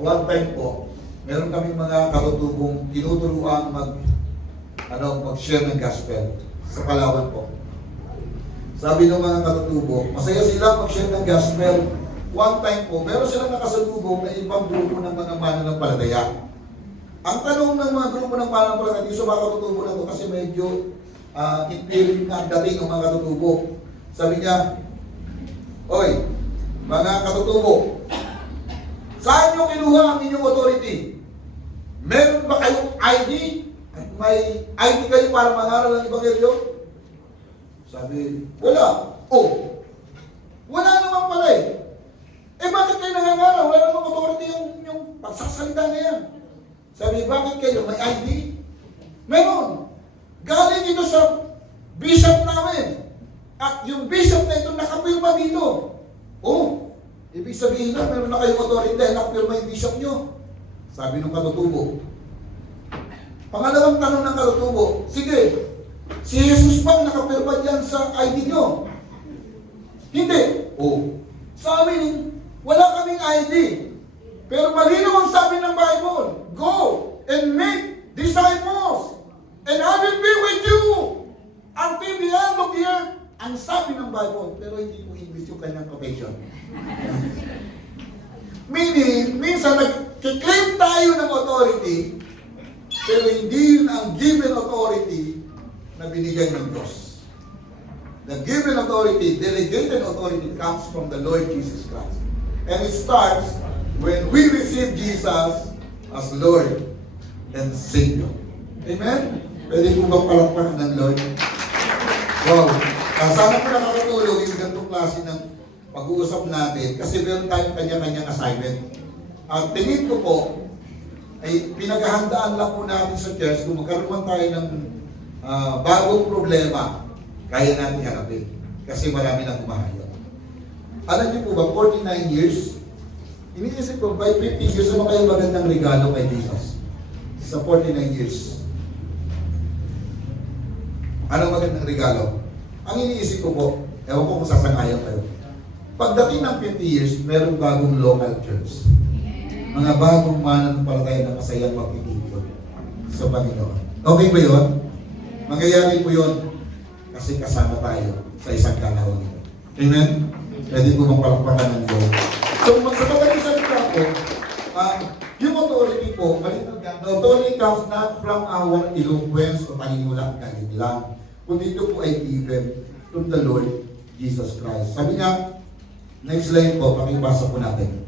One time po, meron kaming mga katutubong tinuturuan mag-share ng gospel sa Palawan po. Sabi ng mga katutubo, masaya sila mag-share ng gospel. One time po, meron silang nakasalubong na ibang grupo ng mga mananampalataya. Ang tanong ng mga grupo ng mananampalataya, di sa mga katutubo na ito kasi medyo imperial na ang dating ng mga katutubo. Sabi niya, "Oy, mga katutubo, saan nyo kinuha ang inyong authority? Meron ba kayong ID? At may ID kayo para mangaral ng Ebanghelyo?" Sabi, "Wala." "Oh, wala naman pala eh. Eh bakit kayo nangangaral? Wala namang authority yung pagsasalita na yan." Sabi, "Bakit kayo? May ID?" "Meron. Galing ito sa bishop namin. At yung bishop na ito nakapirma dito." "Oh, ibig sabihin na meron na kayong authority dahil nakapirma yung bishop nyo." Sabi ng katutubo. Pangalawang tanong ng katutubo, "Sige, si Jesus bang nakapirma dyan sa ID nyo?" "Hindi." "Oh, sa amin, wala kaming ID. Pero malinaw ang sabi ng Bible, go and make disciples, and I will be with you until the end of the earth." Ang sabi ng Bible, pero hindi po English yung kanyang quotation. Meaning, minsan nag-claim tayo ng authority, pero hindi yun ang given authority na binigay ng Diyos. The given authority, delegated authority comes from the Lord Jesus Christ. And it starts when we receive Jesus as Lord and Savior. Amen? Pwede po bang palakpakan ng Lord? Wow. Sana po nakakatulong yung ganitong klase ng pag-uusap natin kasi meron tayong kanya-kanyang assignment. At tingin ko po, ay pinaghahandaan lang po natin sa church kung magkaroon man tayo ng bagong problema, kaya natin harapin. Kasi marami nang humahayo. Alam niyo po ba, 49 years, iniisip ko, by 50 years, ano kayo magandang regalo kay Jesus? Sa 49 years. Ano magandang regalo? Ang iniisip ko po, ewan ko kung sasangayon kayo. Pagdating ng 50 years, meron bagong local church. Mga bagong mananampalataya na masayang magtitipon sa Panginoon. Okay ba yun? Mangyayari po yun kasi kasama tayo sa isang kalawang ito. Amen? Pwede po magpalakpakan ng Lord. So, sa madaling salita po, yung authority po, the authority comes not from our eloquence o paniniwala galing lang, kundi ito po ay given from the Lord Jesus Christ. Sabi niya, next line po, pakibasa po natin.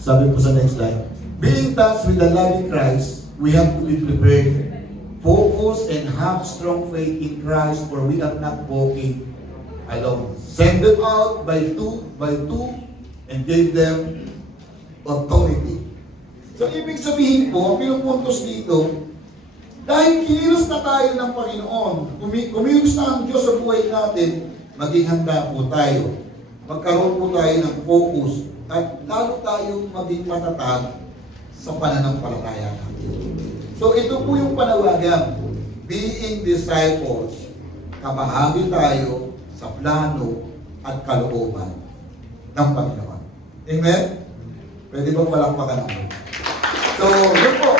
Sabi po sa next line, being touched with the loving Christ, we have to be prepared, focus, and have strong faith in Christ, for we are not walking alone. Send them out by two, and gave them authority. So, ibig sabihin po, ang pinupuntos dito, dahil kinilos na tayo ng Panginoon, kumilos na ang Diyos sa buhay natin, maging handa po tayo. Magkaroon po tayo ng focus at lalo tayong maging matatag sa pananampalataya natin. So ito po yung panawagan, being disciples, kabahagi tayo sa plano at kalooban ng Panginoon. Amen? Pwede ba palakpakan ako? So, yun po.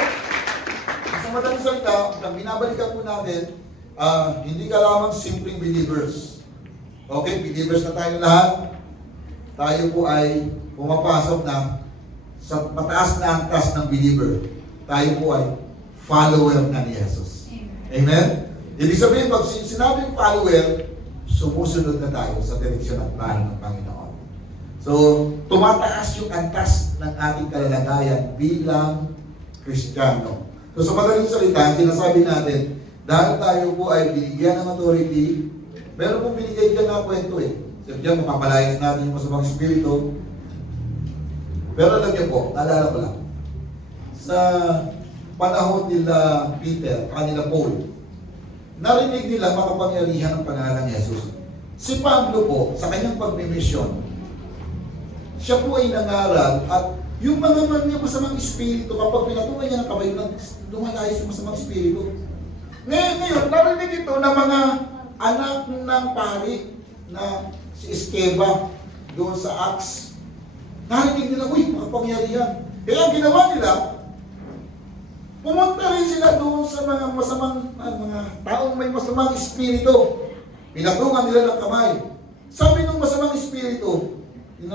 Sa madaling salita, ang binabalikan po natin, hindi ka lamang simpleng believers. Okay, believers na tayo lahat. Tayo po ay pumapasok na sa mataas na antas ng believer. Tayo po ay follower na ni Jesus. Amen? Ibig sabihin, pag sinabing follower, sumusunod na tayo sa direksyon at plano ng Panginoon. So, tumataas yung antas ng ating kalalagayan bilang Kristiyano. So, sa madaling salita, sinasabi natin, dahil tayo po ay binigyan ng authority, Meron pong binigay dyan na kwento eh. Sabi dyan, makapalayas natin yung masamang espiritu. Pero alam niyo po, naalala ko lang, sa panahon nila Peter, kanila Paul, narinig nila makapangyarihan ng pangalan ni Jesus. Si Pablo po, sa kanyang pagmimisyon, siya po ay nangaral at yung mga masamang espiritu, kapag pinatungan niya ng kamay, lumalayas yung masamang espiritu. Ngayon, narinig ito ng mga anak ng pari na si Eskeva doon sa Acts. Narinig nila, uy, makapangyarihan. Kaya ang ginawa nila, pumunta rin sila doon sa mga masamang, mga taong may masamang espiritu. Pinatungan nila ng kamay. Sabi ng masamang espiritu, yung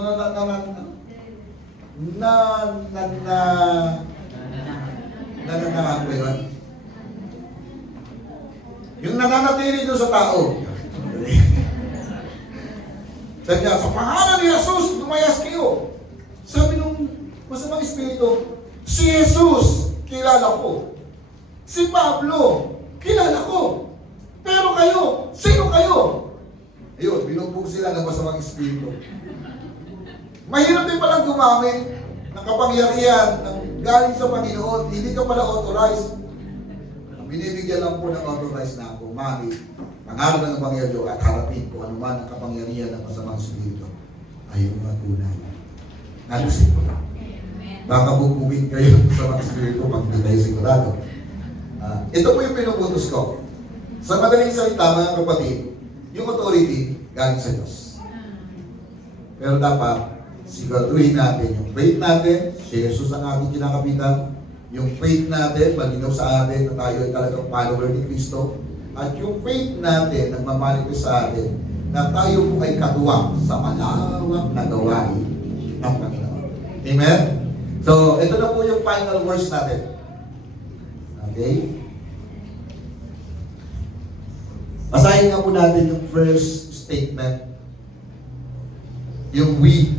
nananatili doon sa tao. Sabi niya, sa pangalan ni Jesus, lumayas kayo. Sabi nung masamang espiritu, si Jesus, kilala ko. Si Pablo, kilala ko. Pero kayo, sino kayo? Ayun, binugbog sila ng masamang espiritu. Mahirap din palang gumamit ng kapangyarihan ng galing sa Panginoon. Hindi ka pala authorized. Binibigyan lang po ng authorized na ako, mami, pangalan ng Panginoon at harapin ko anuman ang kapangyarihan ng masamang espiritu. Ayaw mga tunay. Nalusin ko lang. Baka bubugin kayo sa mga espiritu pag hindi kayo sigurado. Ito po yung pinuputos ko. Sa madaling salita, mga kapatid, yung authority galing sa Diyos. Pero dapat, siguraduhin natin yung faith natin, si Jesus ang ating kinakapitan, yung faith natin, malinaw sa atin na tayo ay talagang follower ni Kristo, at yung faith natin, nagmamanifest sa atin, na tayo po ay katuwang sa malawak na gawain ng Panginoon. Amen? So, ito na po yung final words natin. Okay? Basahin nga po natin yung first statement. Yung we.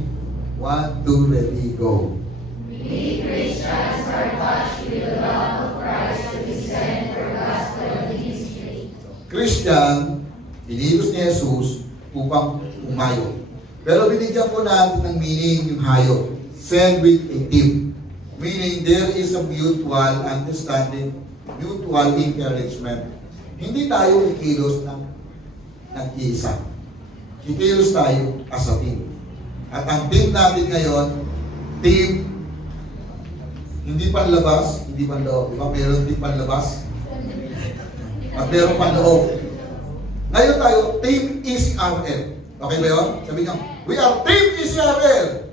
1, 2, ready, go. We Christians are touched with the love of Christ to be sent for gospel ministry. Christian, inilos ni Jesus upang umayo. Pero binigyan po natin ng meaning yung hayo. Send with a team. Meaning there is a mutual understanding, mutual encouragement. Hindi tayo kikilos ng nag-iisa. Kikilos tayo as a team. At ang team natin ngayon, team, hindi panlabas, hindi panloob. Diba? Meron team panlabas. At meron panloob. Ngayon tayo, team ECRL. Okay ba yun? Sabi niyo, we are team ECRL.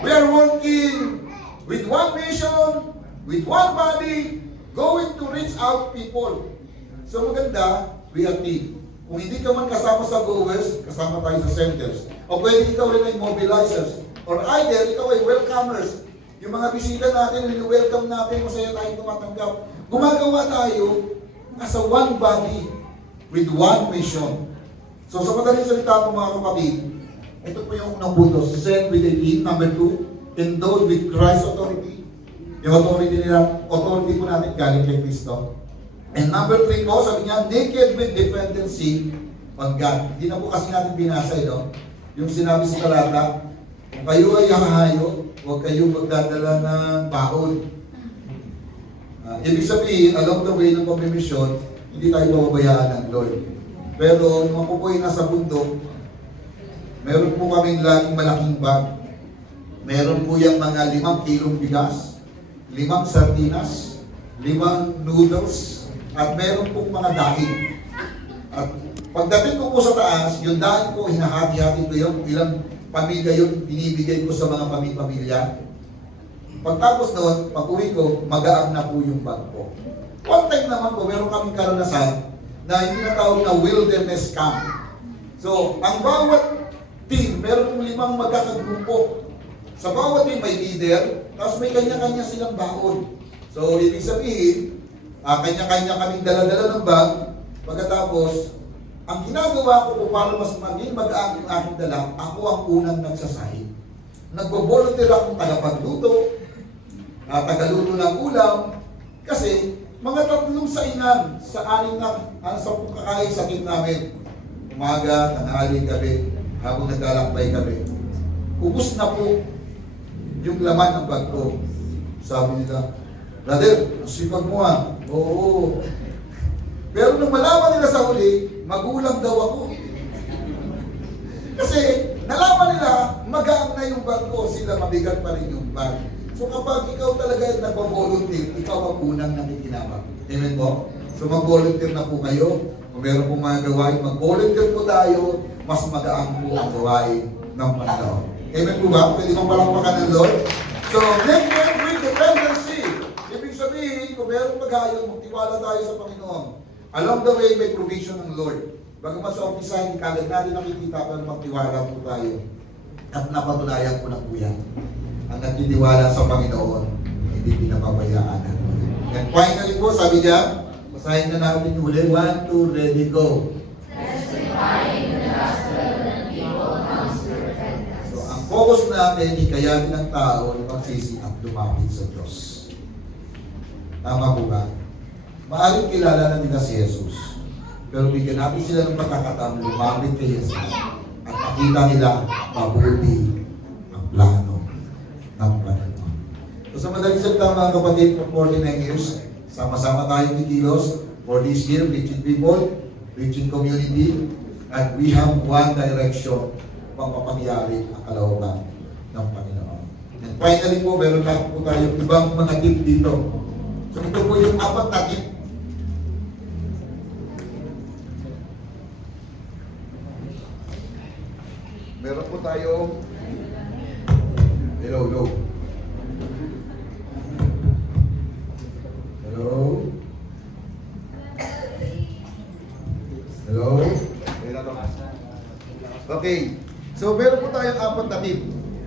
We are working with one mission, with one body, going to reach out people. So maganda, we are team. Kung hindi ka man kasama sa goers, kasama tayo sa centers. O pwede ikaw rin ay mobilizers. Or either, ikaw ay welcomers. Yung mga bisita natin, welcome natin, masaya tayong tumatanggap. Gumagawa tayo as a one body with one mission. So sa madaling salita po mga kapatid, ito po yung unang punto. Send with a team. Number 2, endowed with Christ's authority. Yung authority nila, authority po natin galing kay Kristo. And number 3 po, sabi niya, naked with dependency on God. Hindi na po kasi natin binasa ito. Yung sinabi sa talata, kung kayo ay hahayo, huwag kayo magdadala ng baon. Ibig sabihin, along the way ng pagmimisyon, hindi tayo pababayaan ng Lord. Pero nung ako po ay nasa bundok, meron po kaming laging malaking bag. Meron po yung mga 5 kilong bigas, 5 sardinas, 5 noodles, at meron pong mga dahil. At pagdating ko po sa taas, yung dahil ko, hinahati-hati ko yung ilang pamilya yung binibigay ko sa mga pamilya. Pagtapos noon, pag-uwi ko, magaang na po yung bag ko. One time naman po, meron kaming karanasan na yung tinatawag na wilderness camp. So, ang bawat team, meron pong 5 magkakagrupo. Sa bawat team may leader, tapos may kanya-kanya silang baon. So, ibig sabihin, kanya-kanya kaming dala-dala ng bag. Pagkatapos, ang ginagawa ko po para mas maging mag-aang yung aking dala, ako ang unang nagsasahid. Nagbo-volunteer akong tagapagluto, tagaluto ng ulam, kasi Mga 3 saingan sa 6 na 10 kakain sa team namin. Umaga, tanghali, gabi, habang naglalakbay kami. Ubus na po yung laman ng bag ko. Sabi nila, brother, ang sipag mo ah. Oo. Pero nung malaman nila sa huli, magulang daw ako. Kasi nalaman nila, magaan na yung bag ko, sila mabigat pa rin yung bag. So kapag ikaw talaga nagpa-volunteer, ikaw ang unang nakikinabang. Amen po? So mag-volunteer na po kayo. Kung meron pong mga gawain, mag-volunteer po tayo, mas magaan po ang gawain ng Panginoon. Amen po ba? Pwede mong palakpakan ng Lord? So, make every dependency. Ibig sabihin, kung meron pag-ayaw, magtiwala tayo sa Panginoon. Along the way, may provision ng Lord. Bagamat sa umpisa, hindi kagad natin nakikita, pero magtiwala po tayo. At napatunayan ko na po yan. Ang nagtitiwala sa Panginoon, hindi pinapabayaan natin. And finally po, sabi niya, basahin na natin yung huli. 1, 2, ready, go. Testifying the gospel that people comes to repentance. So, ang focus natin, hikayatin ng tao na magsisi at lumapit sa Diyos. Tama po ba? Maaring kilala na nila si Jesus. Pero bigyan natin sila ng pagkakataon lumapit kay Jesus at makita nila mabuti ang plano ng Panginoon. So sa madaling salita mga kapatid, for 49 years, sama-sama tayong kikilos for this year, reaching people, reaching community, and we have one direction pang mapangyari ang kalooban ng Panginoon. And finally po, meron lang po tayong ibang mga tip dito. So ito po yung 4 na tip. Meron po tayo. Hello. Okay. So, meron po tayong 4 na tip.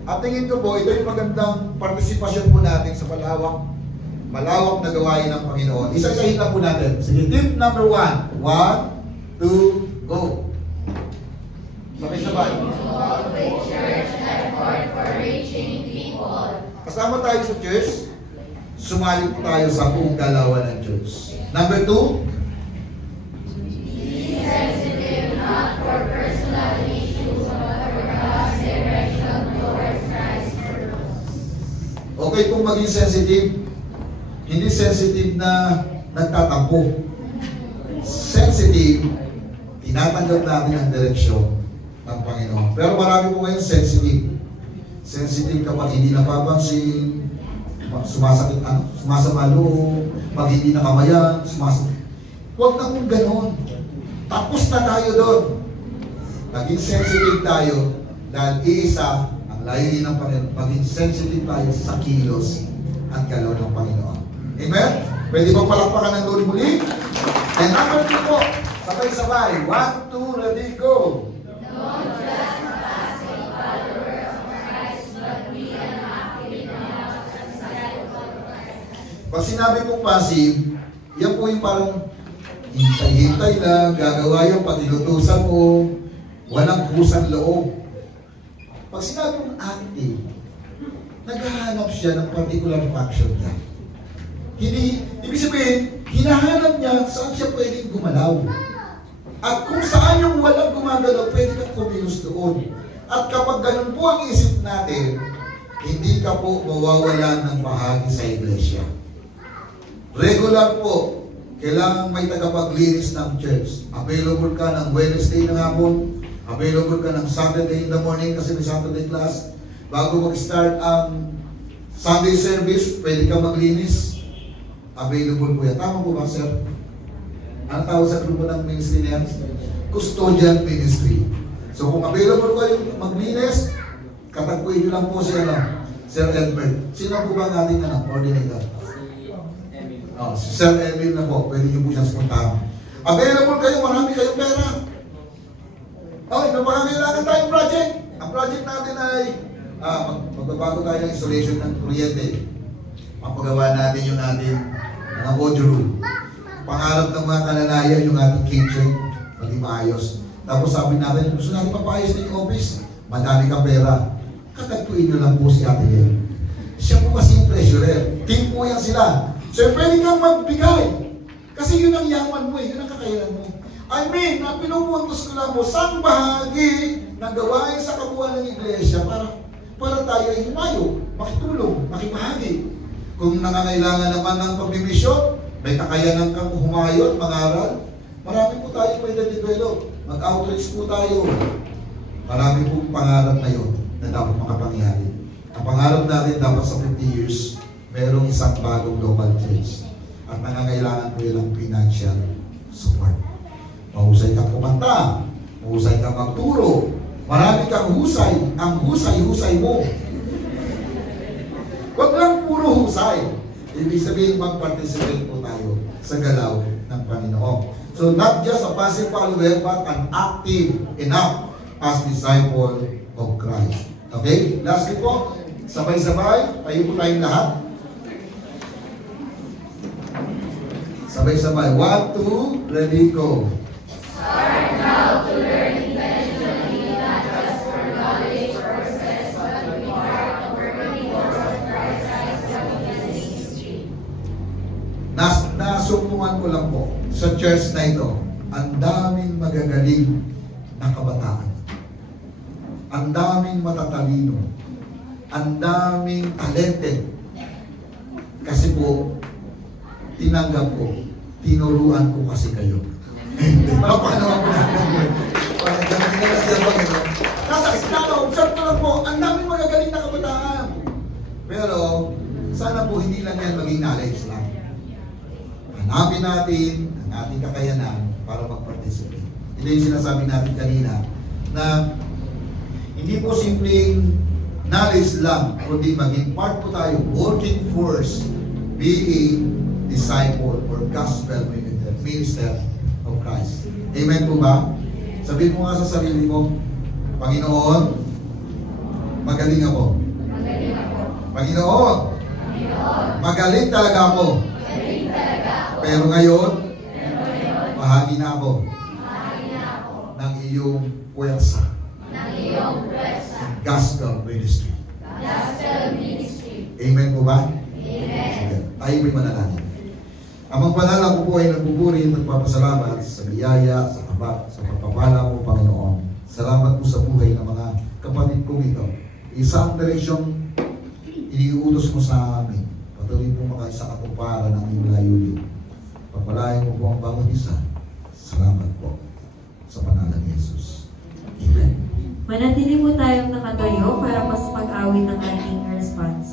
At tingin ko po, ito yung magandang partisipasyon po natin sa malawak na gawain ng Panginoon. Isa-isahin na po natin. Sige, tip number 1. 1, 2, go. Sabay-sabay. With church effort for reaching people. Kasama tayo sa church, sumali po tayo sa buong galawan ng church. Number 2, Be sensitive not for personal issues but for God's direction towards Christ's purpose. okay pong maging sensitive. Hindi sensitive na nagtatampo. Sensitive, tinatanggap natin ang direksyon ng Panginoon. Pero marami po ngayon sensitive. Sensitive kapag hindi napapansin, sumasakit, sumasama loob, pag hindi nakamayan, sumasakit. Huwag na kung ganon. Tapos na tayo doon. Maging sensitive tayo dahil iisa ang layunin ng Panginoon. Maging sensitive tayo sa kilos at galaw ng Panginoon. Amen? Pwede bang palakpakan ng Lord muli? And number 2 po, sabay-sabay. 1, 2, ready, go! Don't just a passive follower of Christ, but be an active member of disciple of Christ. Pag sinabi pong passive, yan po yung parang hintay-hintay lang, gagawa yung patinutusan mo, walang kusang loob. Pag sinabi pong active, naghahanap siya ng particular function niya. Hindi, ibig sabihin, hinahanap niya saan siya pwedeng gumalaw. At kung saan yung walang gumagalaw, pwede kang kumilos doon. At kapag ganun po ang isip natin, hindi ka po mawawalan ng bahagi sa iglesia. Regular po, kailangan may tagapaglinis ng church. Available ka ng Wednesday ng hapon, available ka ng Saturday in the morning kasi may Saturday class. Bago mag-start ang Sunday service, pwede ka maglinis. Available po yan. Tama po ba, sir? Ano tawag sa grupo ng ministry na yan? Custodian ministry. So kung available kayo maglinis, katagpuin nyo lang po si Sir Edmund. Sino po ba ang ating coordinator? Si Sir Edmund na po. Pwede nyo po siyang spuntahan. Available kayo, marami kayong pera. Okay, napakailangan tayong project. Ang project natin ay magbabago tayo ng installation ng kuryente. Mapagawa natin yung ating mga audio room. Pangarap ng mga kalalayan yung ating kitchen, maging maayos. Tapos sabi natin, gusto natin papaayos na yung office, madami kang pera. Katagpuin nyo lang po si Ate Yen. Siya po kasi yung treasurer. Team po yan sila. So pwede kang magbigay. Kasi yun ang yaman mo, yun ang kakayanan mo. I mean, na pinupuntos ko lang mo, saan bahagi ng gawain sa kabuuan ng iglesia para tayo ay humayo, makitulong, makibahagi. Kung nangangailangan naman ng pagbimisyon, may kakayanan kang humayo at mangaral, marami po tayo pwede develop. Mag-outreach po tayo. Marami pong pangarap na yun na dapat makapangyari. Ang pangarap natin dapat sa 50 years, mayroong isang bagong local church. At nangangailangan po yun ng financial support. Mahusay kang kumanta, mahusay kang magturo, marami kang husay, ang husay-husay mo. Huwag lang puro husay. Ibig sabihin mag-participate po tayo sa galaw ng Panginoon. So not just a passive follower, but an active enough as disciple of Christ. Okay? Lastly po, sabay-sabay, tayo po tayong lahat. Sabay-sabay. 1, 2, ready, go. Start now to learn intentionally, not just for knowledge purposes, but to be part of working force of Christ's life ministry. Nasumpungan ko lang po sa church na ito, ang daming magagaling na kabataan. Ang daming matatalino. Ang daming talented. Kasi po, tinanggap ko, tinuruan ko kasi kayo. Paano po natin? Parang ganun na kasi ang Panginoon. Nasa islama, observe ko lang po, ang daming magagaling na kabataan. Pero, sana po hindi lang yan maging knowledge lang. Hanapin natin ang ating kakayanan para mag-participate. Ito yung sinasabi natin kanina na hindi po simpleng knowledge lang, kundi maging part po tayo, working force, being disciple or gospel minister of Christ. Amen po ba? Sabihin mo nga sa sarili mo, Panginoon, magaling ako. Magaling ako. Panginoon, magaling talaga ako. Magaling talaga ako. Pero ngayon, bahagi na ako Mahal na ako ng iyong puwersa. ng iyong pwersa. Gospel ministry. Gospel ministry. Amen po ba? Amen. Sige, tayo may manalangin. Amang banal ako po ay nagbuburi at nagpapasalamat sa biyaya, sa kabak, sa pagpapala mo, Panginoon. Salamat po sa buhay ng mga kapatid kong ito. Isang direksyong iniuutos mo sa amin. Patuloy po makaisa katuparan ng iyong layunin. Pagpalain mo po ang bawat isa. Salamat po sa pangalan ni Jesus. Amen. Manatili po tayong nakatayo para mas pag-awit ng ating response.